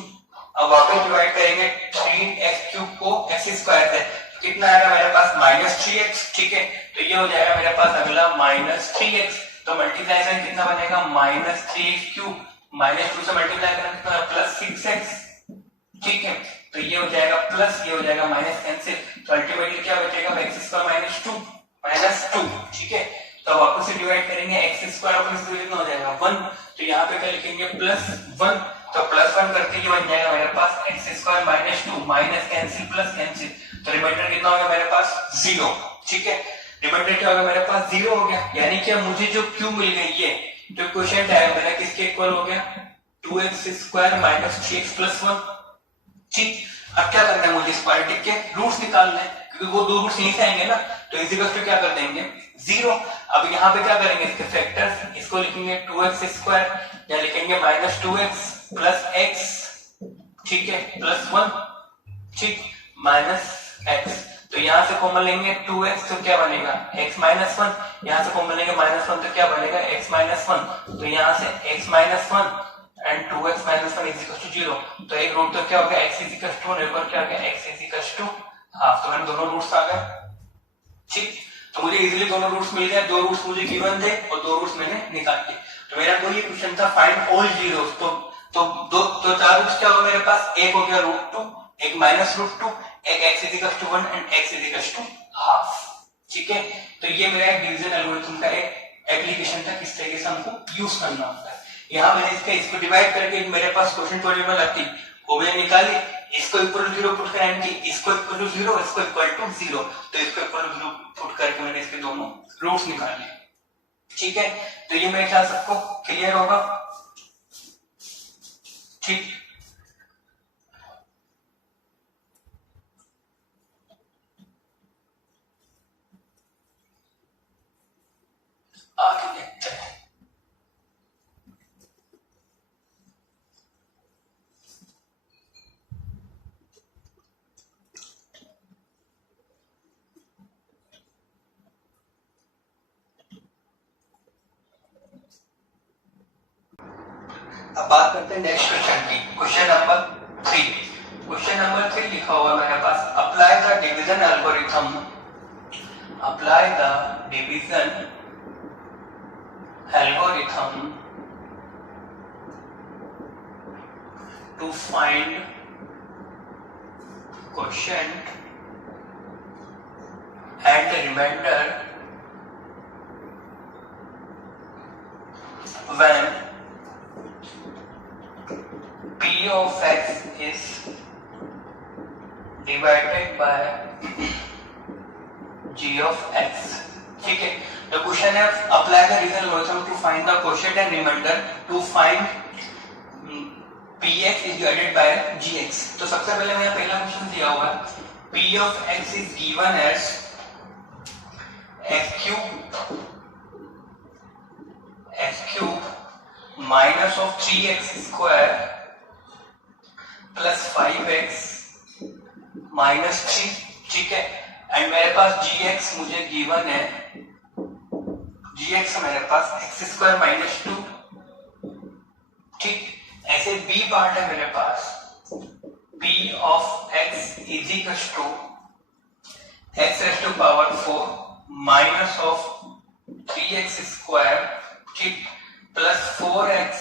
अब वापस डिवाइड करेंगे 3x³ को x² से, तो कितना आएगा मेरे पास -3x। ठीक है, तो ये हो जाएगा मेरे पास अगला -3x, तो मल्टीप्लाई करें कितना बनेगा -3x³ -2 से मल्टीप्लाई करें कितना +6x। ठीक है, तो ये हो जाएगा प्लस, ये हो जाएगा माइनस कैंसिल, तो अल्टीमेटली क्या बचेगा x² -2। ठीक है, तो वापस से डिवाइड करेंगे x² प्लस 2 कितना हो जाएगा 1, तो यहाँ पे क्या लिखेंगे +1, तो +1 करके ये बन जाएगा मेरे पास x² -2 minus cancel plus cancel, तो रिमाइंडर कितना होगा मेरे पास 0। ठीक है, रिमाइंडर क्या होगा मेरे पास 0 हो गया, यानी कि मुझे जो q मिल गई है, तो क्वेश्चन आएगा मेरा किसके इक्वल हो गया 2x² -3x + 1। ठीक, अब क्या करना है मुझे इस क्वाड्रेटिक के रूट्स निकालने हैं, क्योंकि वो दो रूट्स यहीं से आएंगे ना, तो इज इक्वल टू क्या कर देंगे 0। अब यहाँ पे क्या करेंगे इसके फैक्टर्स, इसको लिखेंगे 2x² या लिखेंगे -2x प्लस x, ठीक है, +1, ठीक, -x, तो यहाँ से कॉमन लेंगे 2x, तो क्या बनेगा x -1, यहाँ से कॉमन लेंगे -1, तो क्या बनेगा x -1, तो यहाँ से x -1 and 2x -1 is equal to 0, तो एक रूट तो क्या हो गया x इज इक्वल टू, और एक और क्या हो गया x is equal to half, तो मैंने दोनों रूट्स आ गए। ठीक, तो मुझे इजीली दोनों रूट्स मिल गए, दो रूट्स मुझे गिवन थे और दो रूट्स मैंने निकाल लिए। तो मेरा कोई क्वेश्चन था फाइंड ऑल जीरोस, तो चार रूट्स क्या होगा मेरे पास, एक हो गया √2, एक -√2, एक x is equal to 1 and x is equal to half. ठीक है, तो ये मेरा एक डिवीजन एल्गोरिथम का एक एप्लीकेशन था, किस तरीके से हमको यूज करना होता है। यहाँ मैंने इसको डिवाइड करके मेरे पास क्वेश्चन वेरिएबल आती, वो मैंने निकाली, इसको इक्वल टू 0 पुट कराएंगे, इसको इक्वल टू 0, इसको इक्वल टू 0, तो इसको इक्वल टू 0 पुट करके मैंने इसके दोनों रूट्स निकाल लिए। ठीक है, तो ये मेरे ख्याल सबको क्लियर होगा। ठीक, आगे देखते हैं। अब बात करते हैं नेक्स्ट क्वेश्चन की, क्वेश्चन नंबर 3। क्वेश्चन नंबर 3 लिखा हुआ मेरे पास, apply the division algorithm, apply the division algorithm to find quotient and remainder when p of x is divided by g of x। ठीक है, तो क्वेश्चन है apply the division algorithm to find the quotient and remainder to find px is divided by gx। तो सबसे पहले मेरा पहला question दिया हुआ है, p of x is given as x³ minus of 3x² plus 5x minus 3। ठीक है, एंड मेरे पास gx मुझे गिवन है, gx मेरे पास x² -2। ठीक, ऐसे b पार्ट है मेरे पास, p of x is equals to x raised to power 4 minus of 3x², ठीक, plus 4x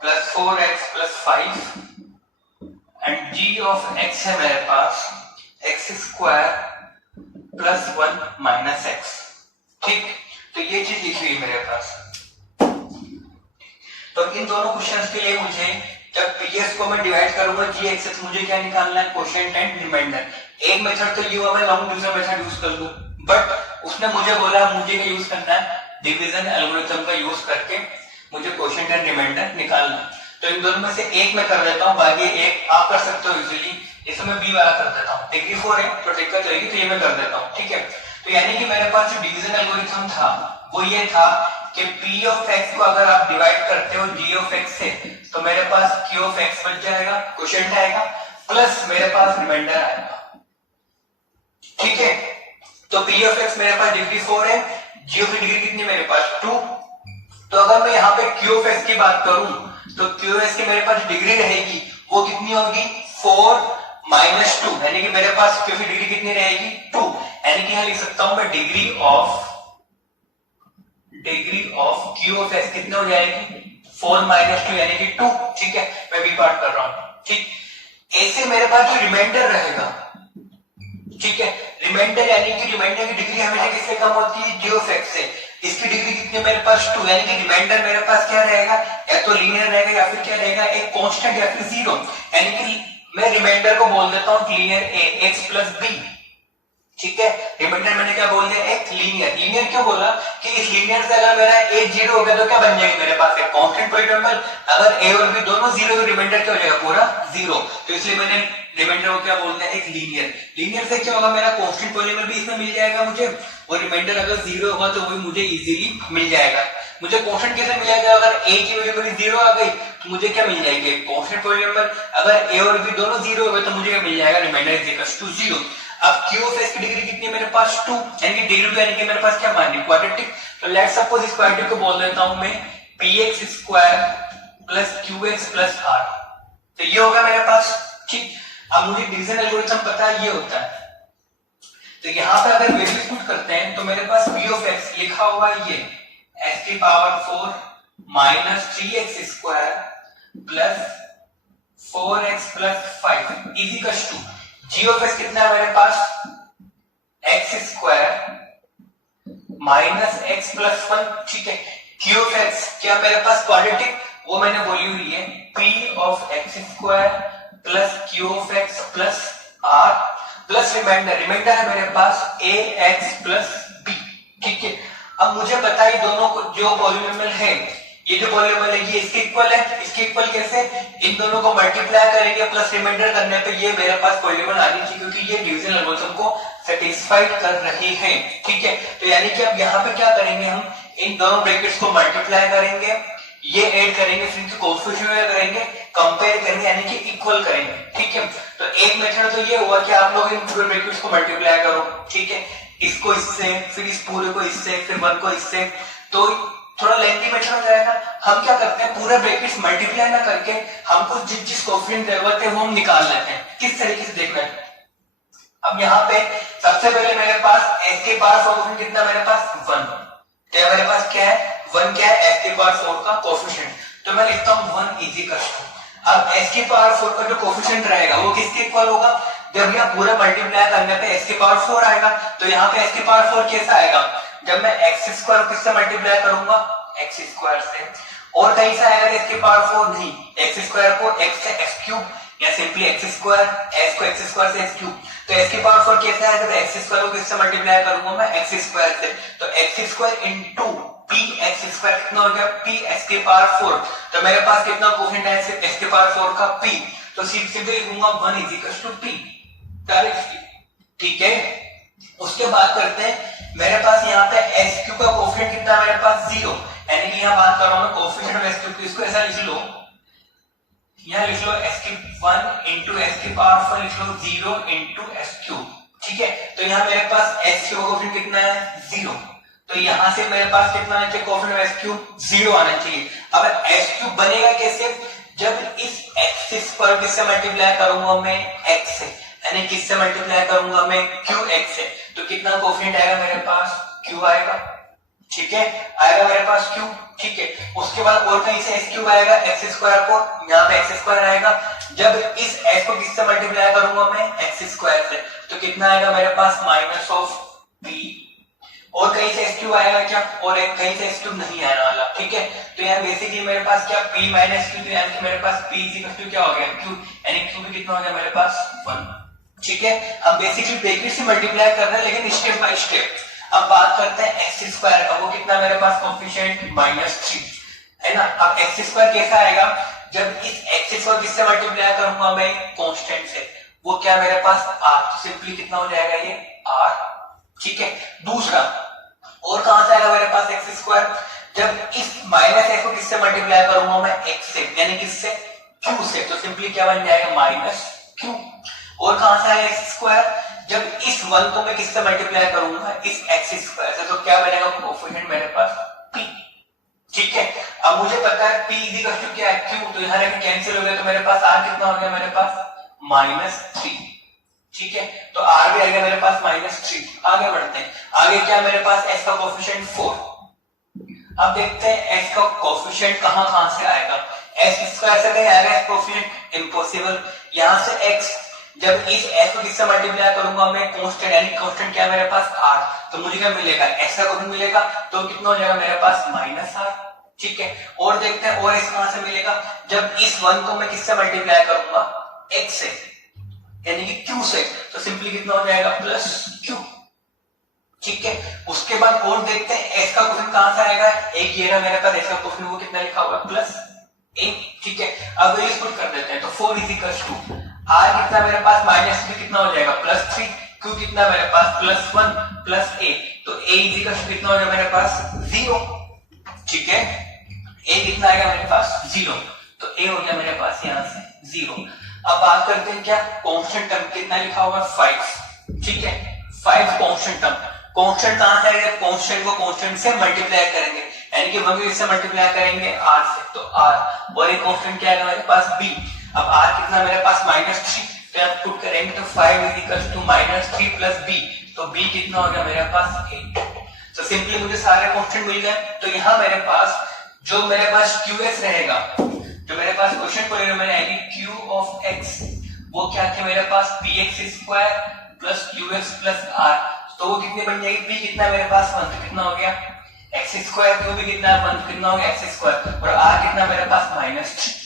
plus 5 and g of x है मेरे पास x² plus 1 minus x। ठीक, तो ये चीज लिखी हुई मेरे पास। तो इन दोनों क्वेश्चंस के लिए मुझे जब पीएस को मैं डिवाइड करूंगा जीएक्स, मुझे क्या निकालना है क्वोशिएंट एंड रिमाइंडर। एक मेथड तो ये हुआ मैं लॉन्ग डिवीजन मेथड यूज कर लूं, बट उसने मुझे बोला मुझे क्या यूज करना है, डिवीजन एल्गोरिथम का यूज करके मुझे क्वोशिएंट एंड रिमाइंडर निकालना। तो इन दोनों में से एक मैं कर देता हूं, बाकी एक आप कर सकते हो इजीली। इसमें मैं बी वाला कर देता हूं, डिग्री 4 है तो दिक्कत रहेगी, तो ये मैं कर देता हूं। ठीक है, तो यानी कि मेरे पास जो डिवीजन एल्गोरिथम था वो ये था कि p ऑफ x को अगर आप डिवाइड करते हो g ऑफ x से तो मेरे पास q ऑफ x बच जाएगा, क्वोशिएंट आएगा, प्लस मेरे पास रिमाइंडर आएगा। ठीक है, तो p ऑफ x मेरे पास डिग्री 4 है, g ऑफ डिग्री कितनी मेरे पास 2। तो अगर मैं यहाँ पे q ऑफ x की बात करूं तो q ऑफ x की मेरे पास डिग्री रहेगी वो कितनी होगी 4 माइनस 2, यानी कि मेरे पास q की डिग्री कितनी रहेगी 2, यानी कि यहाँ लिख सकता हूं मैं degree of q of x कितने हो जाएगी 4 माइनस 2 यानी कि 2। ठीक है, मैं भी पार्ट कर रहा हूं। ठीक, ऐसे मेरे पास जो रिमाइंडर रहेगा, ठीक है, रिमाइंडर यानी कि रिमाइंडर की डिग्री हमेशा किससे कम होती है g ऑफ x से। इसकी डिग्री कितनी मेरे पास 2, यानी कि रिमाइंडर मेरे पास क्या रहेगा, या तो लीनियर रहेगा या फिर क्या रहेगा एक कांस्टेंट या फिर जीरो, यानी कि मैं रिमाइंडर को बोल देता हूं linear a x plus b। ठीक है, रिमाइंडर मैंने क्या बोल दिया एक लीनियर। लीनियर क्यों बोला कि इस लीनियर से अगर मेरा a जीरो हो गया तो क्या बन जाएगी मेरे पास एक कांस्टेंट पॉलिनोमियल, अगर a और b दोनों जीरो तो रिमाइंडर क्या हो जाएगा पूरा जीरो। तो इसलिए मैंने रिमाइंडर को क्या बोलते हैं एक लीनियर। लीनियर से क्या होगा मेरा कांस्टेंट पॉलिनोमियल भी इसमें मिल जाएगा मुझे, और रिमाइंडर अगर जीरो होगा तो वही मुझे इजीली मिल जाएगा। मुझे कांस्टेंट कैसे मिल जाएगा, अगर a की वैल्यू मेरी जीरो आ गई तो मुझे क्या मिल जाएगी कांस्टेंट पॉलिनोमियल, अगर a और b दोनों जीरो हो गए तो मुझे क्या मिल जाएगा remainder is equals to zero. अब q ऑफ x की डिग्री कितनी है मेरे पास 2, यानी कि डिग्री 2 यानी कि मेरे पास क्या मान ली क्वाड्रेटिक। तो लेट्स सपोज इस क्वाड्रेटिक को बोल देता हूं मैं px square plus qx plus r, तो ये होगा मेरे पास। ठीक, अब मुझे डिवीजन एल्गोरिथम पता है ये होता है, तो यहां पे अगर वैल्यूज पुट करते हैं तो मेरे पास p ऑफ x लिखा हुआ है ये x की power 4 minus 3x square plus 4x plus 5 is equals to g of x कितना है मेरे पास x square minus x plus 1। ठीक है, q ऑफ x क्या मेरे पास क्वाड्रेटिक वो मैंने बोली हुई है p of x square plus q of x plus r plus remainder है मेरे पास ax प्लस b। ठीक है, अब मुझे पता है दोनों को जो पॉलिनोमियल है, ये जो पॉलिनोमियल है ये इसके इक्वल है, इसके इक्वल कैसे, इन दोनों को मल्टीप्लाई करेंगे प्लस रिमाइंडर करने पे ये मेरे पास पॉलिनोमियल आनी चाहिए, क्योंकि ये डिवीजन एल्गोरिथम को सेटिस्फाइड कर रहे हैं। ठीक है, तो यानी कि अब यहाँ पे क्या करेंगे हम इन दोनों ब्रैकेट्स को मल्टीप्लाई करेंगे, ये ऐड करेंगे, फिर इनके कोएफिशिएंट करेंगे, कंपेयर करेंगे यानी कि इक्वल करेंगे। ठीक है, तो एक मेथड तो ये हुआ कि आप लोग इन पूरे ब्रैकेट्स को मल्टीप्लाई करो। ठीक है, इसको इससे, फिर इस पूरे को इससे, फिर 1 को इससे, तो थोड़ा लेंथी मेथड हो जाएगा। हम क्या करते हैं पूरे ब्रैकेट्स मल्टीप्लाई ना करके हमको जिस कोएफिशिएंट जरूरत है वो हम निकाल लेते हैं। किस तरीके से देखना है, अब यहाँ पे सबसे पहले मेरे पास s के पावर 4 कितना मेरे पास 1, तो मेरे पास क्या है 1 क्या है s के पावर 4 का कोएफिशिएंट, तो मैं लिखता हूँ 1 इज इक्वल टू, अब s के पावर 4 का जो कोएफिशिएंट रहेगा वो किसके इक्वल होगा, जब यहाँ पूरा मल्टीप्लाई करने पे s के पावर 4 आएगा, तो यहाँ पे s के पावर 4 कैसा आएगा, जब मैं x स्क्वायर किससे मल्टीप्लाई करूंगा x स्क्वायर से, और कहीं से आएगा s के पावर 4 नहीं, x स्क्वायर को x से x क्यूब या सिंपली x स्क्वायर, s को x स्क्वायर से x क्यूब, तो s के पावर 4 कैसा है, जब x स्क्वायर को किससे मल्टीप्लाई करूंगा मैं x स्क्वायर से, तो x square into p x square कितना हो गया p x के पावर 4, तो मेरे पास कितना कोएफिशिएंट है x के पावर 4 का p, तो सीधे लिखूंगा 1 is equal to p directly. ठीक है, उसके बाद करते हैं मेरे पास यहाँ पे एस क्यू का कोएफिशिएंट कितना है मेरे पास 0, यानी कि यहाँ बात कर रहा हूँ मैं कोएफिशिएंट ऑफ एस क्यू, इसको ऐसा लिख लो, यहाँ लिख लो एस की 1 इंटू एस की पावर 4 लिख लो 0 इंटू एस क्यूब। ठीक है, तो यहाँ मेरे पास एस क्यू का कोएफिशिएंट कितना है 0, तो यहाँ से मेरे पास कितना आना चाहिए कोएफिशिएंट ऑफ एस क्यूब 0 आना चाहिए। अब एस क्यूब बनेगा कैसे, जब इस एक्स स्क्वायर किससे मल्टीप्लाई करूंगा मैं x से, यानी किससे मल्टीप्लाई करूंगा मैं qx से, तो कितना कोएफिशिएंट आएगा मेरे पास q आएगा। ठीक है, आएगा मेरे पास q। ठीक है, उसके बाद और कहीं से x क्यूब आएगा, x स्क्वायर को यहाँ पे x स्क्वायर आएगा, जब इस x को किससे मल्टीप्लाई करूंगा मैं x स्क्वायर से, तो कितना आएगा मेरे पास माइनस ऑफ b, और कहीं से x क्यूब आएगा क्या, और एक कहीं से x क्यूब नहीं आने वाला। ठीक है, तो यहाँ बेसिकली मेरे पास क्या p माइनस q, तो यानी कि मेरे पास p इज इक्वल टू क्या हो गया q, यानी q भी कितना हो गया मेरे पास 1। ठीक है, हम बेसिकली ब्रैकेट से मल्टीप्लाई कर रहे हैं लेकिन स्टेप बाय स्टेप। अब बात करते हैं एक्स स्क्वायर का, वो कितना मेरे पास कोएफिशिएंट -3 है ना। अब एक्स स्क्वायर कैसा आएगा, जब इस एक्स स्क्वायर किससे मल्टीप्लाई करूंगा मैं कांस्टेंट से, वो क्या मेरे पास r, सिंपली कितना हो जाएगा ये r। ठीक है, दूसरा और कहां से आएगा मेरे पास एक्स स्क्वायर, जब इस माइनस एक्स को किससे मल्टीप्लाई करूंगा मैं, एक्स से, यानी किससे, क्यू से, तो सिंपली क्या बन जाएगा, माइनस क्यू। और कहां से आएगा एक्स स्क्वायर, जब इस 1 को मैं किससे मल्टीप्लाई करूंगा, इस एक्स स्क्वायर से, तो क्या बनेगा कोएफिशिएंट मेरे पास p। ठीक है, अब मुझे पता है p इज इक्वल टू क्या है, q, तो यहां रख कैंसिल हो गया, तो मेरे पास r कितना हो गया, मेरे पास -3। ठीक है, तो r भी आ गया मेरे पास -3। आगे बढ़ते हैं, आगे क्या मेरे पास x का कोएफिशिएंट 4। अब देखते हैं x का कोएफिशिएंट कहां से आएगा, x स्क्वायर से नहीं आएगा कोएफिशिएंट, इम्पॉसिबल। यहां से x, जब इस s को किससे मल्टीप्लाई करूंगा मैं, कांस्टेंट, यानी कांस्टेंट क्या है मेरे पास r, तो मुझे क्या मिलेगा, x का कोएफिशिएंट मिलेगा, तो कितना हो जाएगा मेरे पास -r। ठीक है, और देखते हैं और s कहां से मिलेगा, जब इस 1 को मैं किससे मल्टीप्लाई करूंगा, x से, यानी कि q से, तो सिंपली कितना हो जाएगा, +q। ठीक है, उसके बाद और देखते हैं s का कोएफिशिएंट कहां से आएगा, एक ये रहा मेरे पास s का कोएफिशिएंट, वो कितना लिखा हुआ है, +1। ठीक है, अब वैल्यूज पुट कर देते हैं, तो 4 इज इक्वल टू r कितना मेरे पास -3 कितना हो जाएगा, +3, q कितना मेरे पास +1 +a, तो a इज इक्वल टू कितना हो जाएगा मेरे पास 0। ठीक है, a कितना आएगा मेरे पास 0, तो a हो गया मेरे पास यहां से 0। अब बात करते हैं क्या, कांस्टेंट टर्म कितना लिखा होगा, 5। ठीक है, 5 कांस्टेंट टर्म, कांस्टेंट कहां से आएगा, कांस्टेंट को कांस्टेंट से मल्टीप्लाई करेंगे, यानी कि 1 से मल्टीप्लाई करेंगे r से, तो r, और एक कांस्टेंट क्या है मेरे पास b। अब r कितना मेरे पास -3, तो आप पुट करेंगे तो 5 is equal to -3 plus b, तो b कितना हो गया मेरे पास 8। तो सिंपली मुझे सारे कांस्टेंट मिल गए, तो यहां मेरे पास जो मेरे पास qs रहेगा, जो मेरे पास क्वेश्चन पॉलिनोमियल है q ऑफ x, वो क्या थे मेरे पास px square plus qx plus r, तो वो कितनी बन जाएगी, p कितना मेरे पास 1, तो कितना हो गया x स्क्वायर, q भी कितना है 1, कितना हो गया x स्क्वायर, और r कितना मेरे पास -3।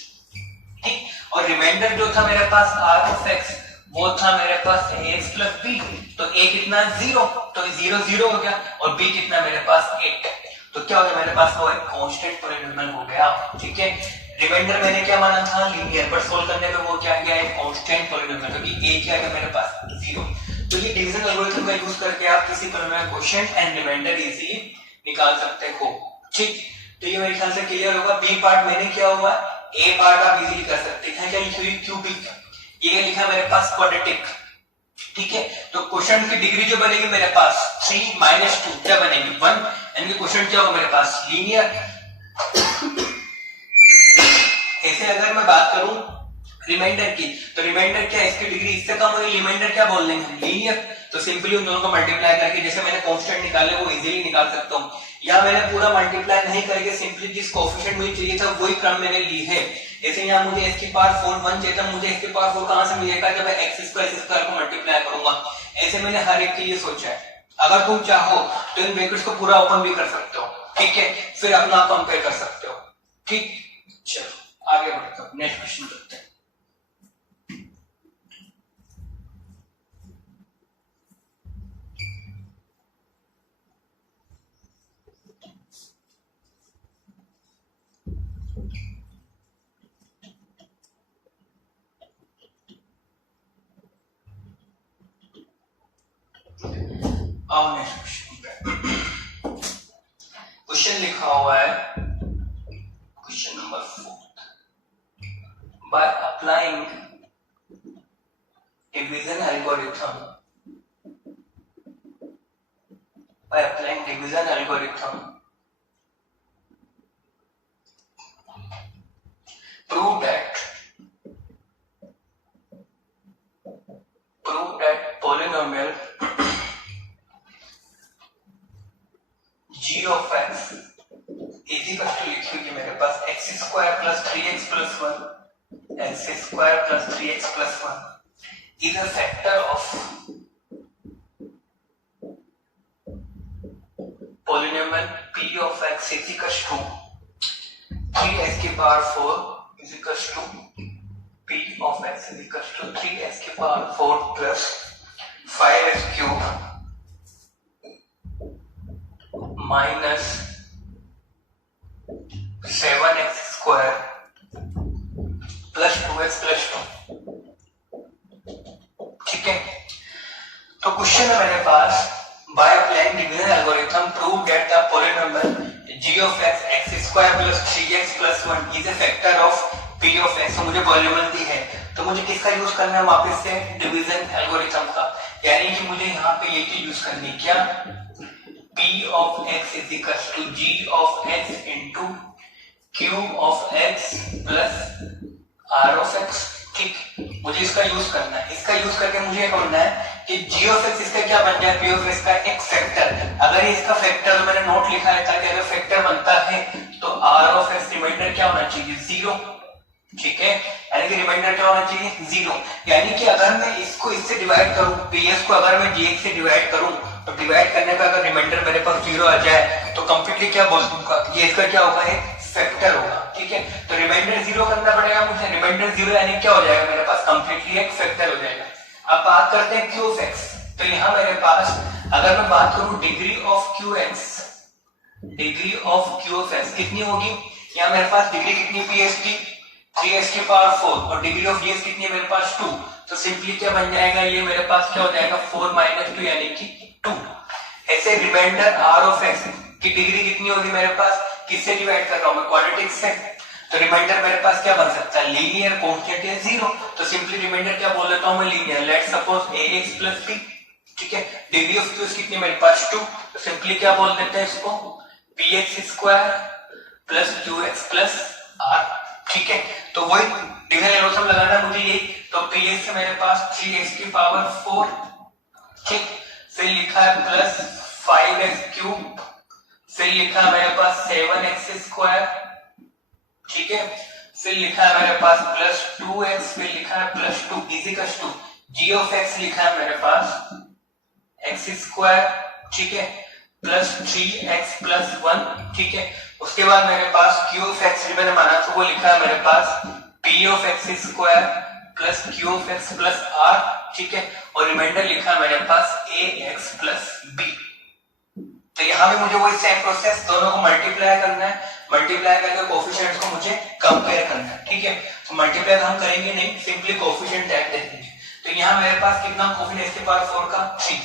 ठीक, और रिमाइंडर जो था मेरे पास r ऑफ x, वो था मेरे पास ax प्लस b, तो a कितना 0, तो 0 0 हो गया, और b कितना मेरे पास 8, तो क्या हो गया मेरे पास, वो एक कांस्टेंट पॉलिनोमियल हो गया। ठीक है, रिमाइंडर मैंने क्या माना था, लीनियर, पर सोल्व करने में वो क्या गया, एक कांस्टेंट पॉलिनोमियल, क्योंकि a क्या है मेरे पास 0। तो ये डिवीजन एल्गोरिथम का यूज करके आप किसी polynomial quotient and remainder easily निकाल सकते हो। ठीक, तो ये मेरे ख्याल से क्लियर होगा। बी पार्ट मैंने किया हुआ, ए पार्ट आप इजीली कर सकते हैं। क्या लिखी हुई, क्यूबिक, ये लिखा मेरे पास क्वाड्रेटिक। ठीक है, तो क्वेश्चन की डिग्री जो बनेगी मेरे पास 3 - 2 क्या बनेगी 1, यानी कि क्वेश्चन क्या होगा मेरे पास, लीनियर। ऐसे अगर मैं बात करूं रिमाइंडर की, तो रिमाइंडर क्या, इसकी डिग्री इससे कम होगी, रिमाइंडर क्या बोल देंगे, लीनियर। तो सिंपली उन दोनों को मल्टीप्लाई करके जैसे मैंने कांस्टेंट निकाले वो इजीली निकाल सकता हूं, या मैंने पूरा मल्टीप्लाई नहीं करके सिंपली जिस कोएफिशिएंट मुझे चाहिए था वही क्रम मैंने ली है। जैसे यहाँ मुझे x की पावर 4 1 चाहिए था, मुझे x की पावर 4 कहां से मिलेगा, जब मैं x स्क्वायर को मल्टीप्लाई करूंगा। ऐसे मैंने हर एक के लिए सोचा है। अगर तुम चाहो तो इन ब्रैकेट्स को पूरा ओपन भी कर सकते हो, ठीक है, फिर अपना कंपेयर कर सकते हो। ठीक, चलो आगे बढ़ते हैं, नेक्स्ट क्वेश्चन करते हैं। क्वेश्चन लिखा हुआ है, question number 4, bye applying division algorithm, prove that polynomial g of x is equal to, लिखिए मेरे पास x square plus 3x plus 1, x square plus 3x plus 1 is a factor of polynomial p of x is equal to 3x की power 4 is equal to p of x is equal to 3x की power 4 plus 5x cube minus 7x square plus 2x plus 2। ठीक है, तो question है मेरे पास, by applying division algorithm prove that the polynomial g of x x square plus 3x plus 1 is a factor of p of x। तो मुझे polynomial दी है तो मुझे किसका यूज करना है वापस से डिवीजन एल्गोरिथम का, यानी कि मुझे यहाँ पे ये चीज यूज करनी है क्या, p of x is equal to g of x into q of x plus r of x। ठीक, मुझे इसका यूज करना है। इसका यूज करके मुझे ढूंढना है कि g of x इसका क्या बन जाए, p of x का एक फैक्टर। अगर इसका फैक्टर तो मैंने नोट लिखा है ताकि अगर फैक्टर बनता है तो r of x रिमाइंडर क्या होना चाहिए, 0। ठीक है, यानी कि रिमाइंडर क्या होना चाहिए, 0। यानी कि अगर मैं इसको इससे डिवाइड करूं, ps को अगर मैं gx से डिवाइड करूं तो डिवाइड करने पे अगर रिमाइंडर मेरे पास 0 आ जाए तो कंप्लीटली क्या बोल दूंगा, ये इसका क्या होगा, एक फैक्टर होगा। ठीक है, तो रिमाइंडर 0 करना पड़ेगा मुझे। रिमाइंडर 0 यानी क्या हो जाएगा मेरे पास, कंप्लीटली एक फैक्टर हो जाएगा। अब बात करते हैं q of x। तो यहाँ मेरे पास अगर मैं बात करूं degree of qx, degree of q of x कितनी होगी, यहाँ मेरे पास डिग्री कितनी pst 3x की पावर 4 और डिग्री ऑफ ds कितनी है मेरे पास 2। तो सिंपली क्या बन जाएगा, ये मेरे पास क्या हो जाएगा 4 - 2 यानी कि 2। ऐसे रिमाइंडर r of x की डिग्री कितनी होगी मेरे पास, किससे डिवाइड कर रहा हूं मैं, क्वाड्रेटिक से। तो रिमाइंडर मेरे पास क्या बन सकता है, लीनियर कांस्टेंट है 0। तो सिंपली रिमाइंडर क्या बोल देता हूं मैं, linear. Let's suppose ax plus b। ठीक है, डिग्री ऑफ q कितनी मेरे पास 2। तो सिंपली क्या बोल देते हैं इसको, px square plus qx plus r। ठीक है, तो वही डिवीजन एल्गोरिथम लगाना मुझे यही। तो px से मेरे पास 3x की पावर 4, ठीक, फिर लिखा है प्लस 5x क्यूब, फिर लिखा है मेरे पास 7x स्क्वायर। ठीक है, फिर लिखा है मेरे पास प्लस 2x, फिर लिखा है plus 2 is equals to g of x लिखा है मेरे पास x स्क्वायर। ठीक है, प्लस 3x प्लस 1। ठीक है, उसके बाद मेरे पास q of x मैंने माना तो वो लिखा है मेरे पास p of x square plus q of x plus r। ठीक है, और रिमाइंडर लिखा है मेरे पास ax प्लस b। तो यहाँ भी मुझे वही सेम प्रोसेस, दोनों को मल्टीप्लाई करना है। मल्टीप्लाई करके कोफिशिएंट्स को मुझे कंपेयर करना है। ठीक है, तो मल्टीप्लाई हम करेंगे नहीं, सिंपली कोफिशिएंट टैग दे देंगे। तो यहाँ मेरे पास कितना कोफिशिएंट x की पावर 4 का 3।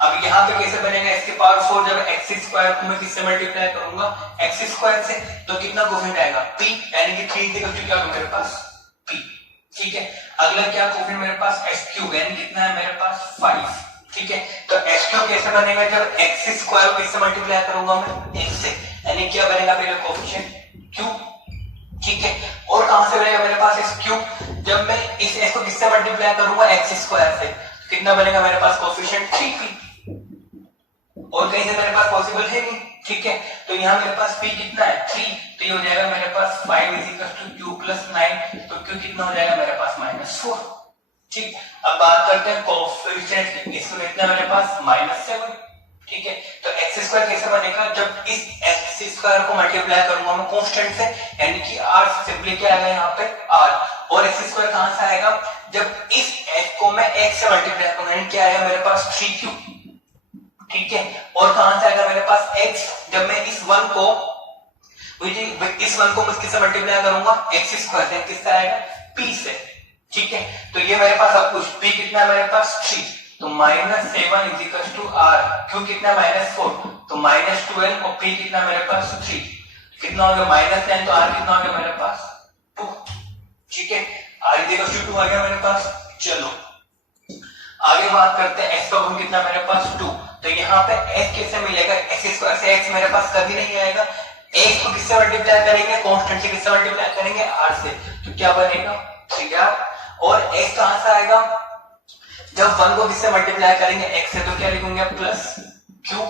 अब यहाँ पे कैसे बनेगा x की पावर 4, जब x स्क्वायर को मैं किससे मल्टीप्लाई करूंगा, x स्क्वायर से। तो कितना कोफिशिएंट आएगा p, यानी कि 3 इक्वल टू क्या होगा मेरे पास p। ठीक है, अगला क्या कोफिशिएंट मेरे पास x क्यूब, यानी कितना है मेरे पास 5। ठीक है, तो x क्यूब कैसे बनेगा, जब x स्क्वायर को इससे मल्टीप्लाई करूंगा मैं x से, यानी क्या बनेगा मेरा कोफिशिएंट q। ठीक है, और कहां से बनेगा मेरे पास x क्यूब, जब मैं इस x को किससे मल्टीप्लाई करूंगा x स्क्वायर से, तो कितना बनेगा मेरे पास कोफिशिएंट 3p। और कहीं से मेरे पास पॉसिबल है नहीं। ठीक है, तो यहाँ मेरे पास p कितना है 3, तो ये हो जाएगा मेरे पास 5 = q + 9। तो q कितना हो जाएगा मेरे पास -4। ठीक, अब बात करते हैं कोफिशिएंट की। इसमें कितना मेरे पास -7। ठीक है, तो x स्क्वायर कैसे बनेगा, जब इस x स्क्वायर को मल्टीप्लाई करूंगा मैं कांस्टेंट से, यानी कि r, सिंपली क्या आएगा यहाँ पे r। और x स्क्वायर कहां से आएगा, जब इस x को मैं x से मल्टीप्लाई करूंगा, यानी क्या आएगा मेरे पास 3q। ठीक है, और कहां से आएगा मेरे पास x, जब मैं इस 1 को मैं किससे मल्टीप्लाई करूंगा, x स्क्वायर से, किससे आएगा p से। ठीक है, तो ये मेरे पास सब कुछ p कितना है मेरे पास 3, तो -7 = r। q कितना -4, तो -12, और p कितना मेरे पास 3, कितना हो गया -10, तो r कितना हो गया मेरे पास 2। ठीक है, r = 2 आ गया मेरे पास। चलो आगे बात करते हैं x का गुण कितना मेरे पास 2। तो यहाँ पे x कैसे मिलेगा, x स्क्वायर से x मेरे पास कभी नहीं आएगा। x को किससे मल्टीप्लाई करेंगे, कांस्टेंट से किससे मल्टीप्लाई करेंगे, r से। तो क्या बनेगा 3r। और x कहां से आएगा, जब 1 को किससे मल्टीप्लाई करेंगे x से, तो क्या लिखूंगे +q।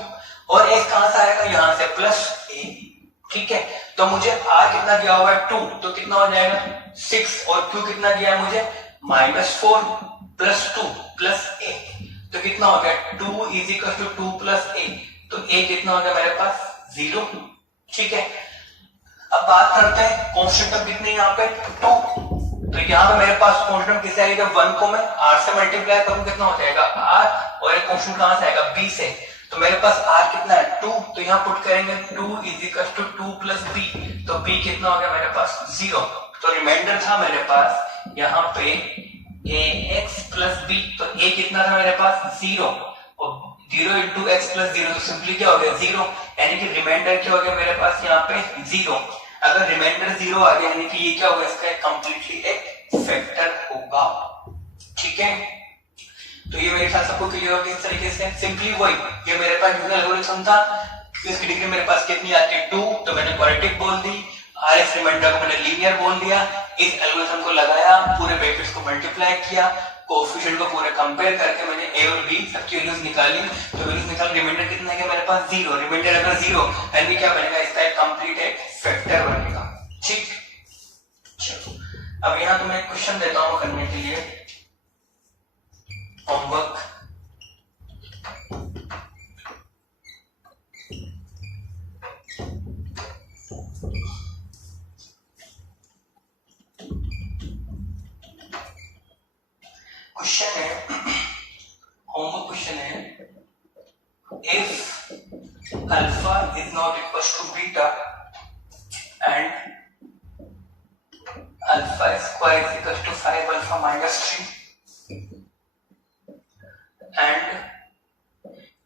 और x कहां से आएगा, यहां से +a। ठीक है, तो मुझे r कितना दिया हुआ है 2, तो कितना हो जाएगा 6, और q कितना दिया है मुझे -4 + 2 + a। तो कितना हो गया 2 = 2 + a। तो a कितना हो गया मेरे पास 0। ठीक है, अब बात करते हैं कांस्टेंट अब कितने यहाँ पे 2। तो यहाँ पे मेरे पास कांस्टेंट किससे आएगा, जब 1 को मैं r से मल्टीप्लाई करूं कितना हो जाएगा r, और एक कांस्टेंट कहां से आएगा b से। तो मेरे पास r कितना है 2, तो यहाँ पुट करेंगे 2 = 2 + b। तो b कितना हो गया मेरे पास 0। तो रिमाइंडर था मेरे पास यहाँ पे ax + b। तो a कितना था मेरे पास 0, और 0 इंटू एक्स प्लस 0, तो सिंपली क्या हो गया 0, यानी कि रिमाइंडर क्या हो गया मेरे पास यहाँ पे 0। अगर रिमाइंडर 0 आ गया यानी कि ये क्या होगा, इसका कंप्लीटली एक फैक्टर होगा। ठीक है, तो ये मेरे साथ सबको क्लियर हो किस तरीके से, सिंपली वही, ये मेरे पास न्यूटन एल्गोरिथम था, इसकी डिग्री मेरे पास कितनी आती है 2, तो मैंने क्वाड्रेटिक बोल दी, RS रिमाइंडर को मैंने लीनियर बोल दिया, इस एल्गोरिथम को लगाया, पूरे ब्रैकेट्स को मल्टीप्लाई किया, कोएफिशिएंट को पूरे कंपेयर करके मैंने a और b सबकी वैल्यूज निकाली, तो वैल्यूज निकाल रिमाइंडर कितना है मेरे पास 0, रिमाइंडर अगर 0 यानी क्या बनेगा, इसका एक कंप्लीट एक फैक्टर बनेगा। ठीक, चलो अब यहाँ तुम्हें एक क्वेश्चन देता हूँ करने के लिए होमवर्क। क्वेश्चन है, होमवर्क क्वेश्चन है, if alpha is not equal to beta and alpha square is equal to 5 alpha minus 3 and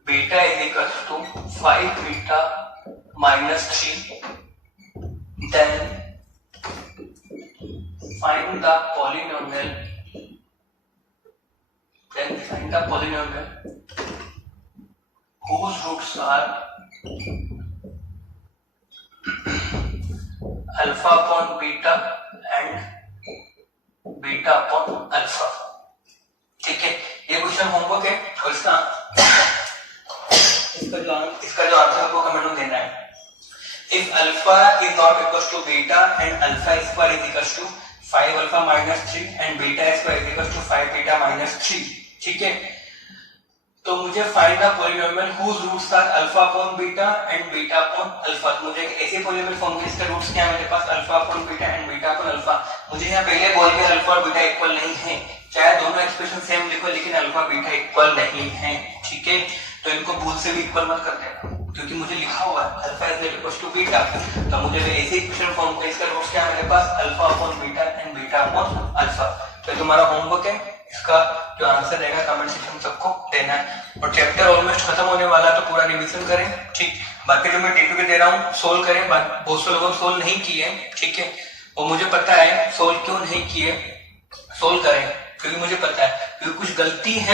beta is equal to 5 beta minus 3, then find the polynomial whose roots are alpha upon beta and beta upon alpha। ठीक है, ये question homework है और इसका जो answer आपको comment में देना है। If alpha is not equal to beta and alpha square is equal to 5 alpha minus 3 and beta square is equal to 5 beta minus 3। ठीक है, तो मुझे find the polynomial whose roots are alpha upon beta and beta upon alpha. तो मुझे ऐसे polynomial form के इसके roots क्या है मेरे पास, alpha upon beta and beta upon alpha. मुझे यहाँ पहले बोल के अल्फा और बीटा इक्वल नहीं है, चाहे दोनों एक्सप्रेशन सेम लिखो लेकिन अल्फा बीटा इक्वल नहीं है। ठीक है, तो इनको भूल से भी इक्वल मत कर देना, क्योंकि मुझे लिखा हुआ है alpha is equal to beta, तो मुझे ऐसे इक्वेशन फॉर्म का इसका रूट्स क्या है मेरे पास, alpha upon beta and beta upon alpha. तो तुम्हारा होमवर्क है, इसका जो आंसर रहेगा कमेंट सेक्शन सबको देना है। और चैप्टर ऑलमोस्ट खत्म होने वाला है, तो पूरा रिवीजन करें। ठीक, बाकी जो मैं D2 दे रहा हूँ सोल्व करें, बहुत से लोगों ने सोल्व नहीं किए। ठीक है, और मुझे पता है सोल्व क्यों नहीं किए, सोल्व करें क्योंकि मुझे पता है क्योंकि कुछ गलती है।